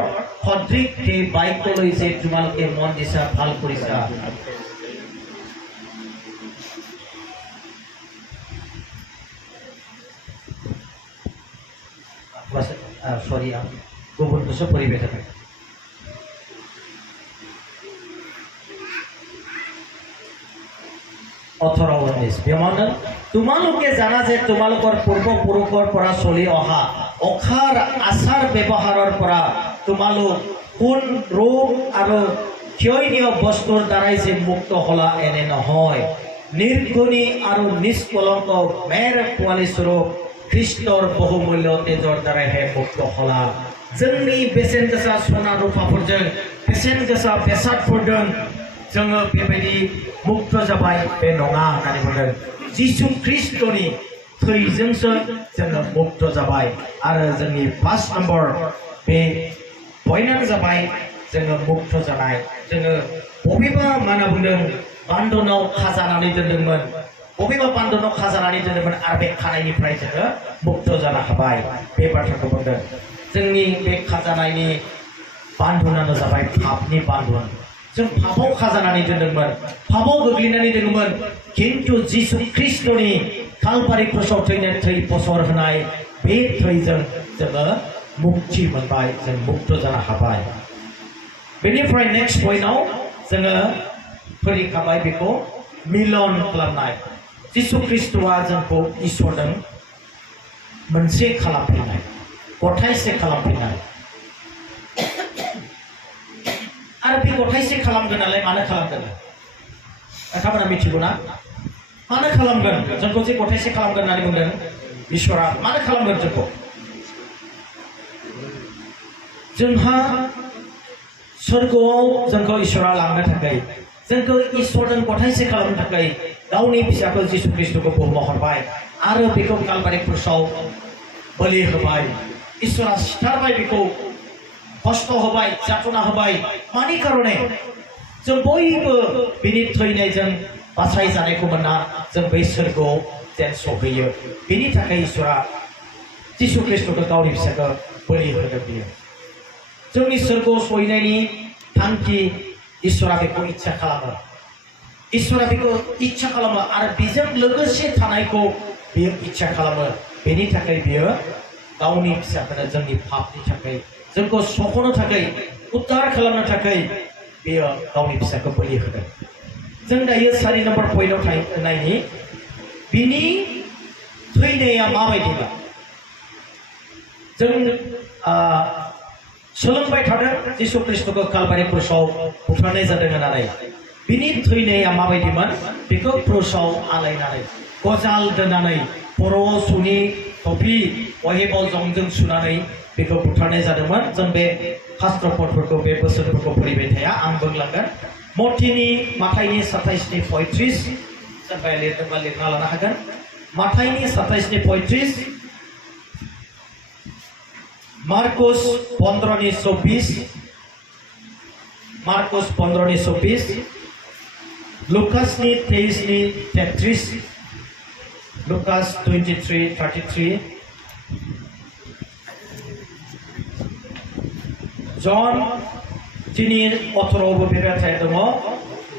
সদৃশ সেই বাক্যলৈ যে তোমালোকে মন দিছা ভাল কৰিছা सॉरी आप गुबुन कसो परिबेथ थाबाय 18-19 बेयाव তোমালোকে জানা যে তোমালোকৰ পূৰ্বপুৰুষৰ পৰা চলি অহা অখাৰ আচাৰ ব্যৱহাৰৰ পৰা তোমালোক কোন ৰোগ আৰু ক্ষয়নীয় বস্তুৰ দ্বাৰাই যে মুক্ত হলা এনে নহয় নিৰ্গুণী আৰু নিষ্কলংক মেৰ পোৱালী স্বৰূপ খ্ৰীষ্টৰ বহুমূল্য তেজৰ দ্বাৰাহে মুক্ত হলা जोंनि बेसेन गोसा सना रुफाफोरजों बेसेन गोसा बेसादफोरजों जोङो बेबायदि मुक्त जाबाय बे नङा होननानै बुंदों जिसु ख्रीष्टनि थैजोंसो जोङो मुक्त जाबाय आरो जोंनि 5 नम्बर बे पइन्टआ जाबाय जोङो मुक्त जानाय जोङो बबेबा माना बुंदों बान्दनाव खाजानानै दोनदोंमोन बबेबा बान्दनाव खाजानानै दोनदोंमोन आरो बे खानायनिफ्राय जोङो मुक्त जानो हाबाय बे बाथ्राखौ बुंदों जोंनि बे खाजानायनि बान्दनानो जाबाय पापनि बान्दन जों पापाव खाजानानै दोनदोंमोन पापाव गोग्लैनानै दङमोन किन्तु जिसु ख्रीष्टनि कालभारि क्रसआव थै फसर होनाय बे थैजों जोङो मुक्ति मोनबाय जों मुक्त जानो हाबाय बेनिफ्राय नेक्स्ट पइन्टआव जोङो फरिखाबाय बेखौ मिलन खालामनाय जिसु ख्रीष्टआ जोंखौ इसोरजों मोनसे खालामफिननाय गथायसे खालामफिननाय आरो बे गथायसे खालामगोन नालाय मानो खालामगोन नोंथांमोना मिथिगौ ना मानो खालामगोन जोंखौ जे गथायसे खालामगोन होननानै बुंदों इसोरा मानो खालामगोन जोंखौ जोंहा सोरगोआव जोंखौ इसोरा लांनो थाखाय जोंखौ इसोरजों गथायसे खालामनो थाखाय गावनि फिसाखौ जिसु ख्रीष्टखौ बुहुमाव हरबाय आरो बेखौ कालभारि क्रसआव बोलि होबाय इसोरा सिथारबाय बेखौ कष्ट होबाय जातना होबाय मानि कारणे जों बयबो बिनि थैनायजों बासाय जानायखौ मोना जों बै सोरगोआव जेन सहैयो बिनि थाखाय इसोरा जिसु ख्रीष्टखौ गावनि फिसाखौ बोलि होदों बियो जोंनि सोरगोआव सहैनायनि थांखि इसोरा बेखौ इच्छा खालामो इसोरा बेखौ इच्छा खालामो आरो बेजों लोगोसे थानायखौ बियो इच्छा खालामो बेनि थाखाय बियो गावनि फिसाखौनो जोंनि पापनि थाखाय जोंखौ सख'नो थाखाय उद्धार खालामनो थाखाय बियो गावनि फिसाखौ बलि होदों जों दायो 4 नम्बर पइन्टआव नायनि बिनि थैनाया माबायदिमोन जों सोलोंबाय थादों जिसु ख्रीष्टखौ कालभारि क्रुसाव बुथारनाय जादों होननानै बिनि थैनाया माबायदिमोन बेखौ क्रुसाव आलायनानै गजाल दोननानै खर'आव सुनि टफि अहेबाव जंजों सुनानै बेखौ बुथारनाय जादोंमोन जों बे शास्त्रफोरखौ बे बोसोनफोरखौ फरायबाय थाया आं बुंलांगोन मथिनि माथाइनि 27:35 सोरबाया लिरदोंबा लिरना लानो हागोन माथाइनि 27:35 मार्कुस 15:24 मार्कुस 15:24 लुकासनि 23:33 लुकास 23:33 जन 3:18 बे बाथ्राया दङ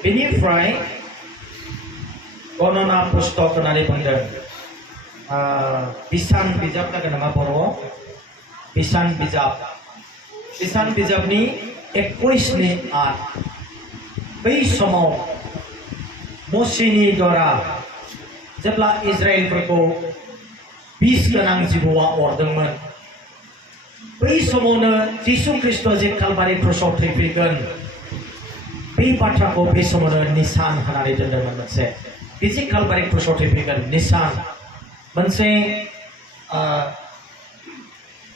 बेनिफ्राय गणना पुस्तक होननानै बुंदों बिसान बिजाब जागोन नामा बर'आव बिसान बिजाबनि 21:8 बै समाव मसीनि द्वारा जेब्ला इजराइलफोरखौ बिस गोनां जिबौआ अरदोंमोन बै समावनो जिसु ख्रीष्ट जे कालभारि क्रुसाव थैफैगोन बै बाथ्राखौ बे समावनो निसान होनानै दोनदोंमोन मोनसे बिदि कालभारि क्रुसाव थैफैगोन निसान मोनसे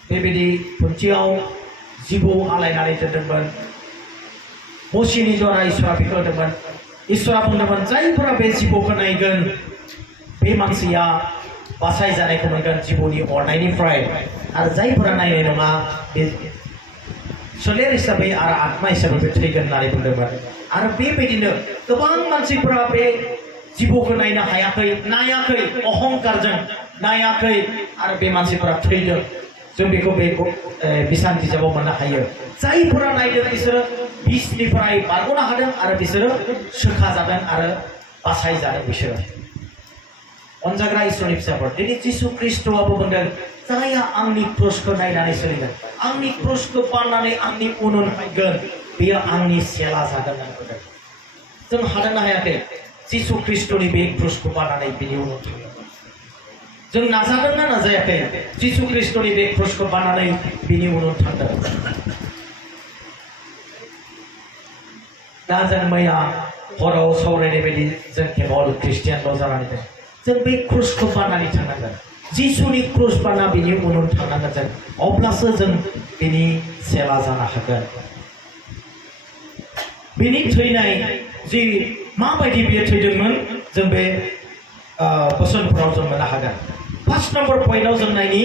बेबायदि खुन्थियाव जिबौ आलायनानै दोनदोंमोन मसीनि द्वारा इसोरा बेखौ होदोंमोन इसोरा बुंदोंमोन जायफोरा बे जिबौखौ नायगोन बे मानसिया बासाय जानायखौ मोनगोन जिबौनि अरनायनिफ्राय आरो जायफोरा नायनाय नङा बे सोलेर हिसाबै आरो आत्मा हिसाबै थैगोन होननानै बुंदोंमोन आरो बेबायदिनो गोबां मानसिफोरा बे जिबौखौ नायनो हायाखै नायाखै अहंकारजों नायाखै आरो बे मानसिफोरा थैदों जों बेखौ बे बिसान बिजाबाव मोननो हायो जायफोरा नायदों बिसोरो बिसनिफ्राय बारग'नो हादों आरो बिसोरो सोखा जादों आरो बासाय जादों बिसोरो अनजाग्रा इसोरनि फिसाफोर दिनै जिसु ख्रीष्टआबो बुंदों जायहा आंनि क्रुसखौ नायनानै सोलिगोन आंनि क्रुसखौ बारनानै आंनि उन फैगोन बेयो आंनि सेला जागोन होननानै बुंदों जों हादोंना हायाखै जिसु ख्रीष्टनि बे क्रुसखौ बारनानै बिनि उन फैगोन जों नाजादोंना नाजायाखै जिसु ख्रीष्टनि बे क्रुसखौ बारनानै बिनि उन थांदों दा जों मैया हराव सावरायनाय बायदि जों केवल ख्रिस्टियानल' जानानै दं जों बे क्रुसखौ बारनानै थांनांगोन जिसुनि क्रुस बारना बिनि उन थांनांगोन जों अब्लासो जों बिनि सेला जानो हागोन बिनि थैनाय जि माबायदि बियो थैदोंमोन जों बे बोसोनफोराव जों मोननो हागोन 1 नम्बर पइन्टआव जों नायनि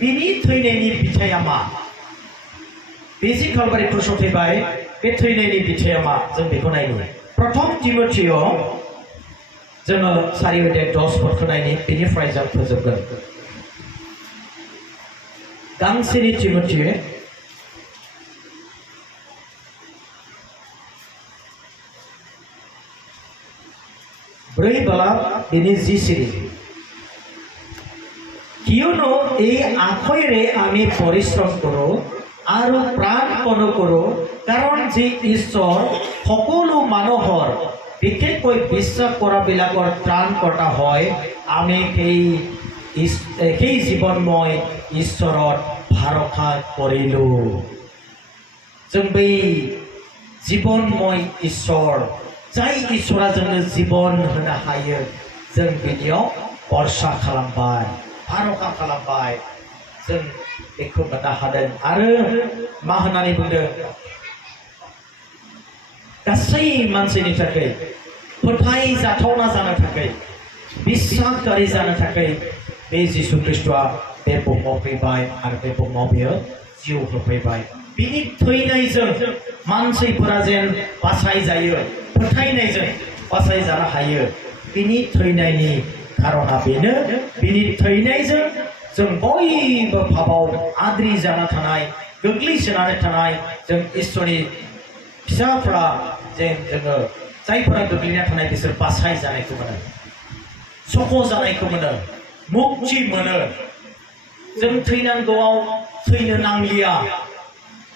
बिनि थैनायनि बिथाया मा बे जि कालभारि क्रुसाव थैबाय बे थैनायनि बिथाया मा जों बेखौ नायनि प्रथम तिमथियाव जोङो 4:10 पदखौ नायनि बेनिफ्राय जों फोजोबगोन गांसेनि तिमथि 4 বালা বিনি জি সিরি কিয়নো এই আখৈৰে আমি পৰিশ্ৰম কৰো আৰু প্ৰাণপণ কৰো কাৰণ যে ঈশ্বৰ সকলো মানুহৰ বিশেষকৈ বিশ্বাস কৰাবিলাকৰ ত্ৰাণকৰ্তা হয় আমি সেই জীৱনময় ঈশ্বৰত ভৰসা কৰিলো जों बै জীৱনमय ঈশ্বৰ जाय इसोरा जोंनो जीवन होनो हायो जों बिनियाव भरसा खालामबाय भरसा खालामबाय जों बेखौ मोननो हादों आरो मा होननानै बुंदों गासै मानसिनि थाखाय फोथायजाथावना जानो थाखाय बिश्वासकारि जानो थाखाय बे जिसु ख्रीष्टआ बे बुहुमाव फैबाय आरो बे बुहुमाव बियो जिउ होफैबाय बिनि थैनायजों मानसिफोरा जेन बासाय जायो फोथायनायजों बासाय जानो हायो बिनि थैनायनि खारना बेनो बिनि थैनायजों जों बयबो पापाव आद्रि जाना थानाय गोग्लैसोनानै थानाय जों इसोरनि फिसाफ्रा जेन जोङो जायफोरा गोग्लैना थानाय बिसोर बासाय जानायखौ मोनो सख' जानायखौ मोनो मुक्ति मोनो जों थैनांगौआव थैनो नांलिया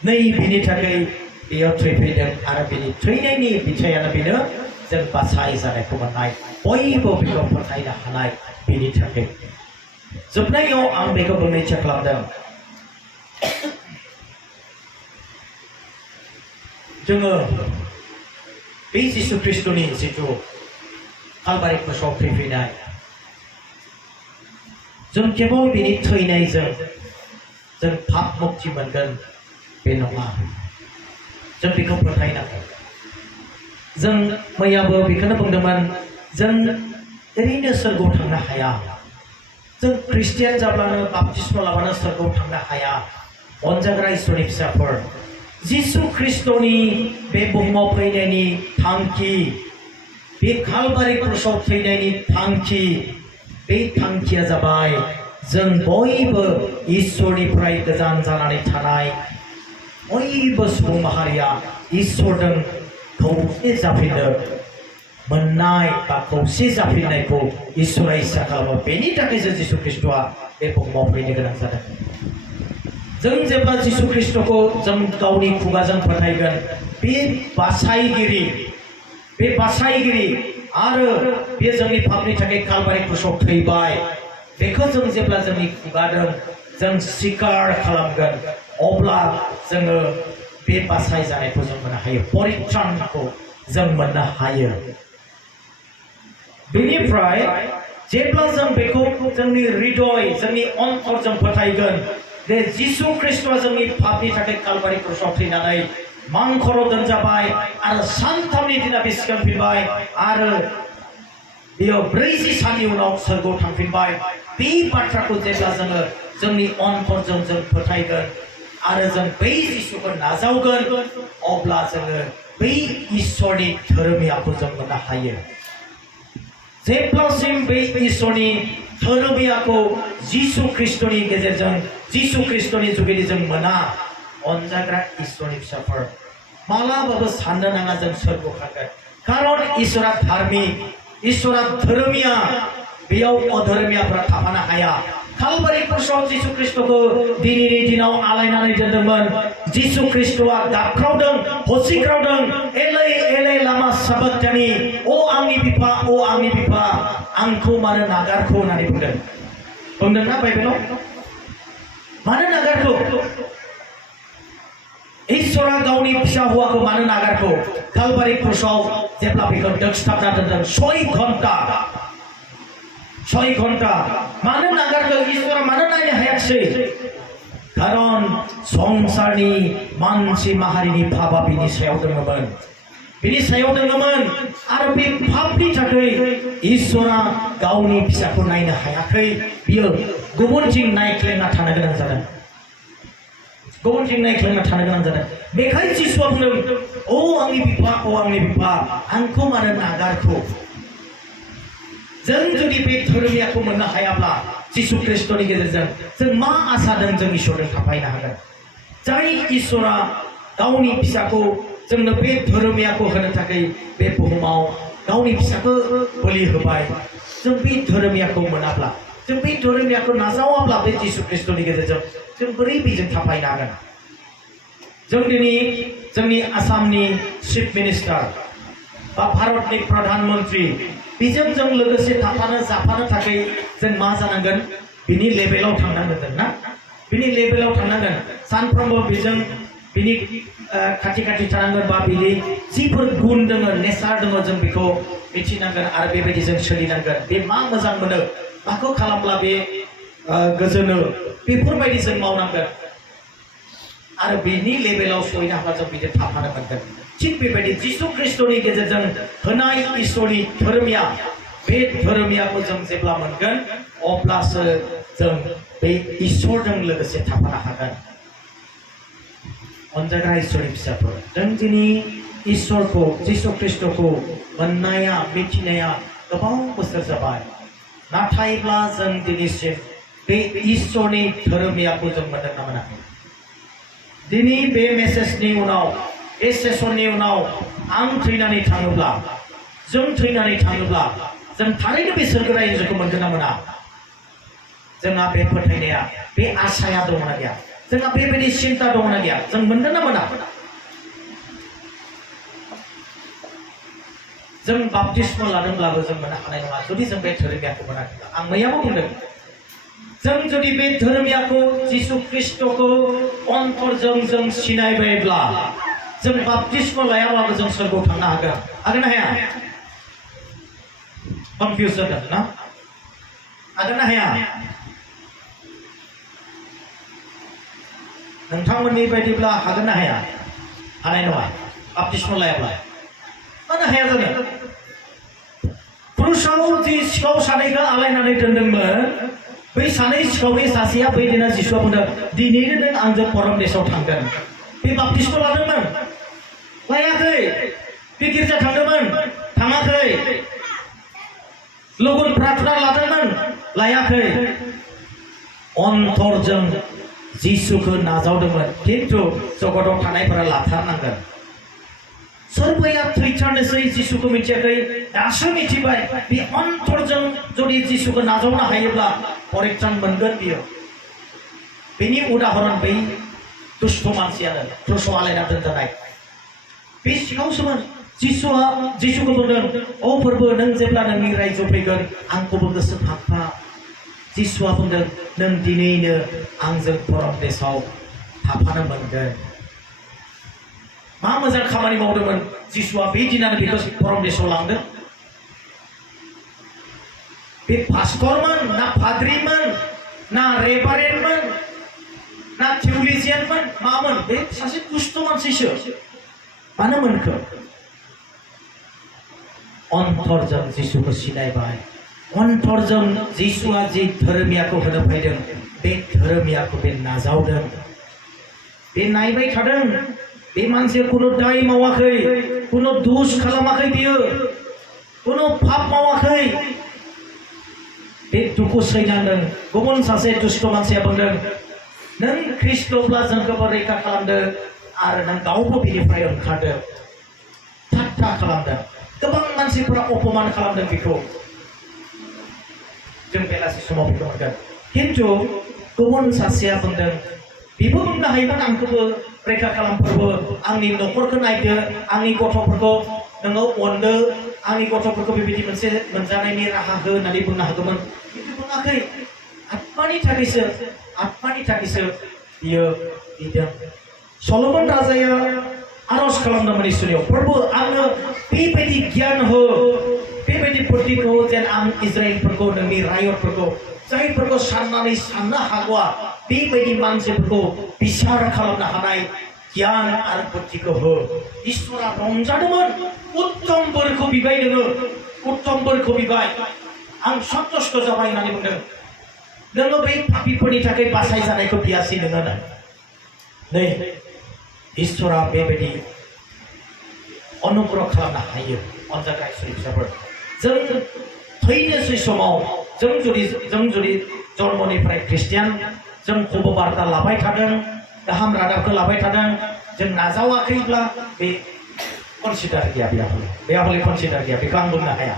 नै बिनि थाखाय बेयाव थैफैदों आरो बिनि थैनायनि बिथायानो बेनो जों बासाय जानायखौ मोननाय बयबो बेखौ फोथायनो हानाय बिनि थाखाय जोबनायाव आं बेखौ बुंनो इच्छा खालामदों जोङो बे जिसु ख्रिस्ट'नि जिथु कालभारि क्रसआव थैफैनाय जों केवल बिनि थैनायजों जों पाप मुक्ति मोनगोन बे नङा जों बेखौ फोथायनांगोन जों मैयाबो बेखौनो बुंदोंमोन जों ओरैनो सोरगोआव थांनो हाया जों ख्रिस्टियान जाब्लानो बाप्तिस्म लाबानो सोरगोआव थांनो हाया अनजाग्रा इसोरनि फिसाफोर जिसु ख्रिस्ट'नि बे बुहुमाव फैनायनि थांखि बे कालभारि क्रसआव थैनायनि थांखि बे थांखिया जाबाय जों बयबो इसोरनिफ्राय गोजान जानानै थानाय बयबो सुबुं माहारिया इसोरजों खौसे जाफिननो मोननाय बा खौसे जाफिननायखौ इसोरा इच्छा खालामो बेनि थाखायसो जिसु ख्रिस्ट'आ बे बुहुमाव फैनो गोनां जादों जों जेब्ला जिसु ख्रिस्ट'खौ जों गावनि खुगाजों फोथायगोन बे बासायगिरि आरो बे जोंनि पापनि थाखाय कालभारि क्रसआव थैबाय बेखौ जों जेब्ला जोंनि खुगाजों जों स्वीकार खालामगोन अब्ला जोङो बे बासाय जानायखौ जों मोननो हायो परित्राणखौ जों मोननो हायो बेनिफ्राय जेब्ला जों बेखौ जोंनि हृदय जोंनि अन्तरजों फोथायगोन जे जिसु ख्रिस्ट'आ जोंनि पापनि थाखाय कालभारि क्रसआव थैनानै मांखराव दोनजाबाय आरो सानथामनि दिना बे सिखांफिनबाय आरो बेयाव 40 साननि उनाव सोरगोआव थांफिनबाय बे बाथ्राखौ जेब्ला जोङो जोंनि अन्तरजों जों फोथायगोन आरो जों बै जिसुखौ नाजावगोन अब्ला जोङो बै इसोरनि धोरोमियाखौ जों मोननो हायो जेब्लासिम बै इसोरनि धोरोमियाखौ जिसु ख्रिस्ट'नि गेजेरजों जिसु ख्रिस्ट'नि जुगेदि जों मोना अनजाग्रा इसोरनि फिसाफोर मालाबाबो साननो नाङा जों सोरगोआव थांगोन खारन इसोरा धार्मिक इसोरा धोरोमिया बेयाव अधोरोमियाफोरा थाफानो हाया कालभारि क्रसआव जिसु ख्रिस्ट'खौ दिनैनि दिनाव आलायनानै दोनदोंमोन जिसु ख्रिस्ट'आ गाबख्रावदों हसिख्रावदों एलै एलै लामा साबाक्तानी अ आंनि बिफा आंखौ मानो नागारखो होननानै बुंदोंना बाइबेलाव मानो नागारखो इसोरा गावनि फिसा हौवाखौ मानो नागारखो कालभारि क्रसआव जेब्ला बेखौ दोगस्ताबना दोनदों 6 घन्टा मानो नागारखो इसोरा मानो नायनो हायाखिसै खारन संसारनि मानसि माहारिनि पापा बिनि सायाव दङमोन आरो बे पापनि थाखाय इसोरा गावनि फिसाखौ नायनो हायाखै बियो गुबुनथिं नायख्लेंना थानो गोनां जादों बेखायनो जिसुआ बुंदों अ आंनि बिफा आंखौ मानो नागारखो जों जुदि बे धोरोमियाखौ मोननो हायाब्ला जिसु ख्रिस्ट'नि गेजेरजों जों मा आसा दं जों इसोरजों थाफायनो हागोन जाय इसोरा गावनि फिसाखौ जोंनो बे धोरोमियाखौ होनो थाखाय बे बुहुमाव गावनि फिसाखौ बोलि होबाय जों बे धोरोमियाखौ मोनाब्ला जों बे धोरोमियाखौ नाजावाब्ला बे जिसु ख्रिस्ट'नि गेजेरजों जों बोरै बेजों थाफायनो हागोन जों दिनै जोंनि आसामनि चिफ मिनिस्टार बा भारतनि प्रधानमन्त्री बेजों जों लोगोसे जाफानो थाखाय जों मा जानांगोन बिनि लेभेलाव थांनांगोन ना बिनि लेभेलाव थांनांगोन सानफ्रोमबो बेजों बिनि खाथि थानांगोन बा बिनि जिफोर गुन दङ नेचार दङ जों बेखौ मिथिनांगोन आरो बेबायदि जों सोलिनांगोन बे मा मोजां मोनो माखौ खालामब्ला बे गोजोनो बेफोरबायदि जों मावनांगोन आरो बिनि लेभेलाव सहैनो हाब्ला जों बिदि थाफानो मोनगोन थिग बेबायदि जिसु ख्रिस्ट'नि गेजेरजों होनाय इसोरनि धोरोमिया बे धोरोमियाखौ जों जेब्ला मोनगोन अब्लासो जों बे इसोरजों लोगोसे थाफानो हागोन अनजाग्रा इसोरनि फिसाफोर जों दिनै इसोरखौ जिसु ख्रिस्ट'खौ मोननाया मिथिनाया गोबां बोसोर जाबाय नाथायब्ला जों दिनैसिम बे इसोरनि धोरोमियाखौ जों मोनदोंना मोनाखै दिनै बे मेसेजनि उनाव बे सेसननि उनाव आं थैनानै थाङोब्ला जों थैनानै थाङोब्ला जों थारैनो बे सोरगो रायजोखौ मोनगोन ना मोना जोंहा बे फोथायनाया बे आसाया दंना गैया जोंहा बेबायदि सिन्ता दंना गैया जों मोनगोन ना मोना जों बाप्तिस्म लादोंब्लाबो जों मोननो हानाय नङा जुदि जों बे धोरोमियाखौ मोनाखैब्ला आं मैयाबो बुंदों जों जुदि बे धोरोमियाखौ जिसु ख्रिस्टखौ अन्तरजों जों सिनायबायब्ला जों बाप्तिस्म लायाब्लाबो जों सोरगोआव थांनो हागोन ना हाया कनफिउज जादों ना हागोन ना हाया नोंथांमोननि बायदिब्ला हागोन ना हाया हानाय नङा बाप्तिस्म लायाब्ला मानो हाया जानो क्रुसाव जि सिखाव सानैखौ आलायनानै दोनदोंमोन बै सानै सिखावनि सासेया बै दिना जिसुआ बुंदों दिनैनो नों आंजों परम देशआव थांगोन बे बाप्तिस्म लादोंमोन लायाखै बे गिर्जा थांदोंमोन थाङाखै लगन प्रार्थना लादोंमोन लायाखै अन्तरजों जिसुखौ नाजावदोंमोन खिन्थु जगताव थानायफोरा लाथारनांगोन सोरबाया थैथारनोसै जिसुखौ मिथियाखै दासो मिथिबाय बे अन्तरजों जुदि जिसुखौ नाजावनो हायोब्ला परित्रान मोनगोन बियो बेनि उदाहरन बै दुष्ट मानसियानो क्रुसाव आलायना दोनजानाय बे सिखावसोमोन जिसुखौ बुंदों अ फोरबो नों जेब्ला नोंनि रायजोआव फैगोन आंखौबो गोसोखांफा जिसुआ बुंदों नों दिनैनो आंजों परम देशआव थाफानो मोनगोन मा मोजां खामानि मावदोंमोन जिसुआ बे दिनानो बेखौ परम देशआव लांदों बे पास्टरमोन ना पाद्रिमोन ना रेभारेन्डमोन ना थिउलिजियानमोन मामोन बे सासे दुष्ट मानसिसो मानो मोनखो अन्तरजों जिसुखौ सिनायबाय अन्तरजों जिसुआ जि धोरोमियाखौ होनो फैदों बे धोरोमियाखौ बे नाजावदों बे नायबाय थादों बे मानसिया कुनु दाय मावाखै कुनु दुस खालामाखै बियो कुनु पाप मावाखै बे दुखु सैनांदों गुबुन सासे दुष्ट मानसिया बुंदों नों ख्रिस्टब्ला जोंखौबो रैखा खालामदो आरो नों गावबो बिनिफ्राय ओंखारदो ठाट्टा खालामदों गोबां मानसिफोरा अपमान खालामदों बेखौ जों बेलासि समाव बेखौ मोनगोन खिन्थु गुबुन सासेया बुंदों बेबो बुंनो हायोमोन आंखौबो रैखा खालामफोरबो आंनि न'खरखौ नायदो आंनि गथ'फोरखौ नोङो अनदो आंनि गथ'फोरखौ बेबायदि मोनसे मोनजानायनि राहा हो होननानै बुंनो हागौमोन खिन्थु बुङाखै आत्मानि थाखायसो बियो बिदों सलमन राजाया आरज खालामदोंमोन इसोरनियाव प्रभु आंनो बेबायदि गियान हो बेबायदि बुद्धिखौ हो जेन आं इजराइलफोरखौ नोंनि रायतफोरखौ जायफोरखौ साननानै साननो हागौआ बेबायदि मानसिफोरखौ बिसार खालामनो हानाय गियान आरो बुद्धिखौ हो इसोरा रंजादोंमोन उत्तम बोरखौ बिबाय उत्तम बोरखौ बिबाय आं सन्तुष्ट जाबाय होननानै बुंदों नोङो बै पापिफोरनि थाखाय बासाय जानायखौ बियासै नोङो नै इसोरा बेबायदि अनुग्रह खालामनो हायो अनजाग्रा इसोरनि फिसाफोर जों थैनोसै समाव जों जुदि जन्मनिफ्राय ख्रिस्टियान जों खबरबार्ता लाबाय थादों गाहाम रादाबखौ लाबाय थादों जों नाजावाखैब्ला बे कनसिडार गैया बेयावले कनसिडार गैया बेखौ आं बुंनो हाया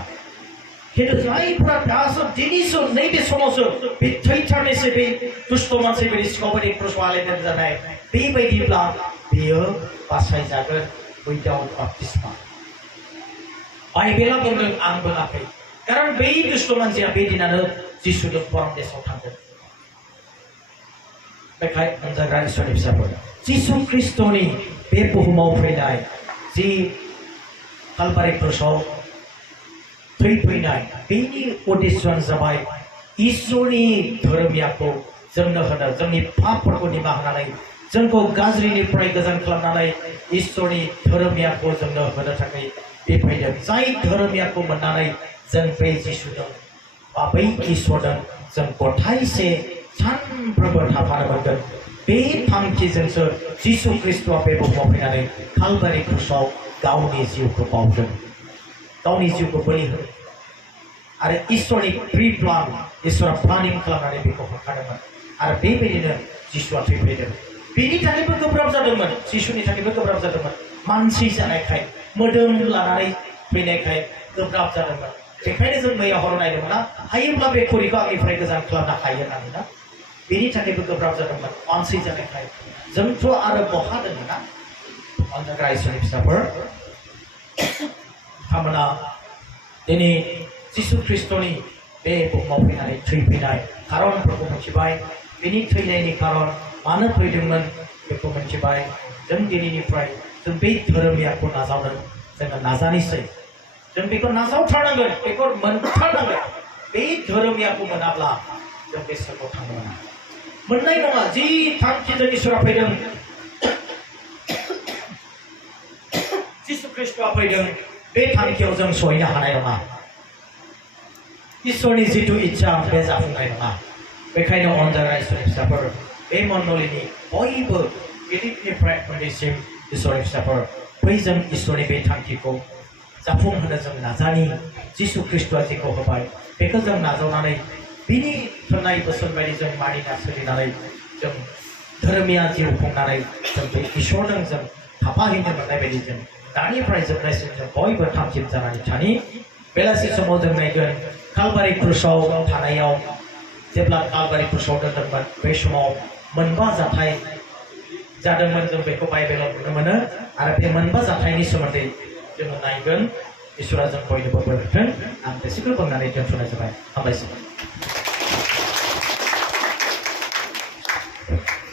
खिन्थु जायफोरा दासो दिनैसो नैबे समावसो बे थैथारनोसै बे दुष्ट मानसि बायदि सिखाव बायदि क्रुसाव आलायना जानाय बेबायदिब्ला बियो बासायजागोन उइदाउट बाप्तिस्मा बाइबेला बुंदों आं बुङाखै कारण बै दुष्ट मानसिया बे दिनानो जिसुजों परम देशआव थांगोन बेखाय अनजाग्रा इसोरनि फिसाफोर जिसु ख्रिस्टनि बे बुहुमाव फैनाय जि कालभारि क्रुसाव फैनाय बेनि उद्देश्यआनो जाबाय इसोरनि धोरोमियाखौ जोंनो होनो जोंनि पापफोरखौ निमाहा होनानै जोंखौ गाज्रिनिफ्राय गोजान खालामनानै इसोरनि धोरोमियाखौ जोंनो होनो थाखाय बे फैदों जाय धोरोमियाखौ मोननानै जों बे जिसुजों बा बै इसोरजों जों गथायसे सानफ्रोमबो थाफानो मोनगोन बे थांखिजोंसो जिसु ख्रिस्टआ बे बुहुमाव फैनानै कालभारि क्रुसाव गावनि जिउखौ बावदों गावनि जिउखौ बलि होदों आरो इसोरनि प्रि प्लान इसोरा प्लानिं खालामनानै बेखौ होखादोंमोन आरो बेबायदिनो जिसुआ थैफैदों बेनि थाखायबो गोब्राब जादोंमोन जिसुनि थाखायबो गोब्राब जादोंमोन मानसि जानायखाय मोदोम लानानै फैनायखाय गोब्राब जादोंमोन बेखायनो जों मैया हराव नायदोंमोन ना हायोब्ला बे खुरिखौ आंनिफ्राय गोजान खालामनो हायो होननानै ना बेनि थाखायबो गोब्राब जादोंमोन मानसि जानायखाय जोंथ' आरो बहा दोङो ना अनजाग्रा इसोरनि फिसाफोर बिथांमोना दिनै जिसु ख्रिस्ट'नि बे बुहुमाव फैनानै थैफैनाय खारनफोरखौ मिथिबाय बेनि थैनायनि खारन मानो फैदोंमोन बेखौ मिथिबाय जों दिनैनिफ्राय जों बे धोरोमियाखौ नाजावनो जोङो नाजानोसै जों बेखौ नाजावथारनांगोन बेखौ मोनथारनांगोन बे धोरोमियाखौ मोनाब्ला जों बे सोरगोआव थांनो मोना मोननाय नङा जि थांखिजों इसोरा फैदों जिसु ख्रिस्ट'आ फैदों बे थांखियाव जों सहैनो हानाय नङा इसोरनि जिथु इच्छा बे जाफुंनाय नङा बेखायनो अनजाग्रा इसोरनि फिसाफोर बे मण्डलीनि बयबो गिदिरनिफ्राय उन्दैसिम इसोरनि फिसाफोर बै जों इसोरनि बे थांखिखौ जाफुंहोनो जों नाजानि जिसु ख्रिस्ट'आ जेखौ होबाय बेखौ जों नाजावनानै बिनि होनाय बोसोन बायदि जों मानिना सोलिनानै जों धोरोमिया जिउ खुंनानै जों बे इसोरजों जों थाफाहैनो मोननाय बायदि जों दानिफ्राय जोबनायसिम जों बयबो थामथिम जानानै थानि बेलासि समाव जों नायगोन कालबारि क्रुसाव थानायाव जेब्ला कालबारि क्रुसाव दोनदोंमोन बे समाव मोनबा जाथाय जादोंमोन जों बेखौ बाइबेलाव नुनो मोनो आरो बे मोनबा जाथायनि सोमोन्दै जोङो नायगोन इसोरा जों बयनोबो बोर होथों आं बेसेखौ बुंनानै दोनथ'नाय जाबाय हामबायसै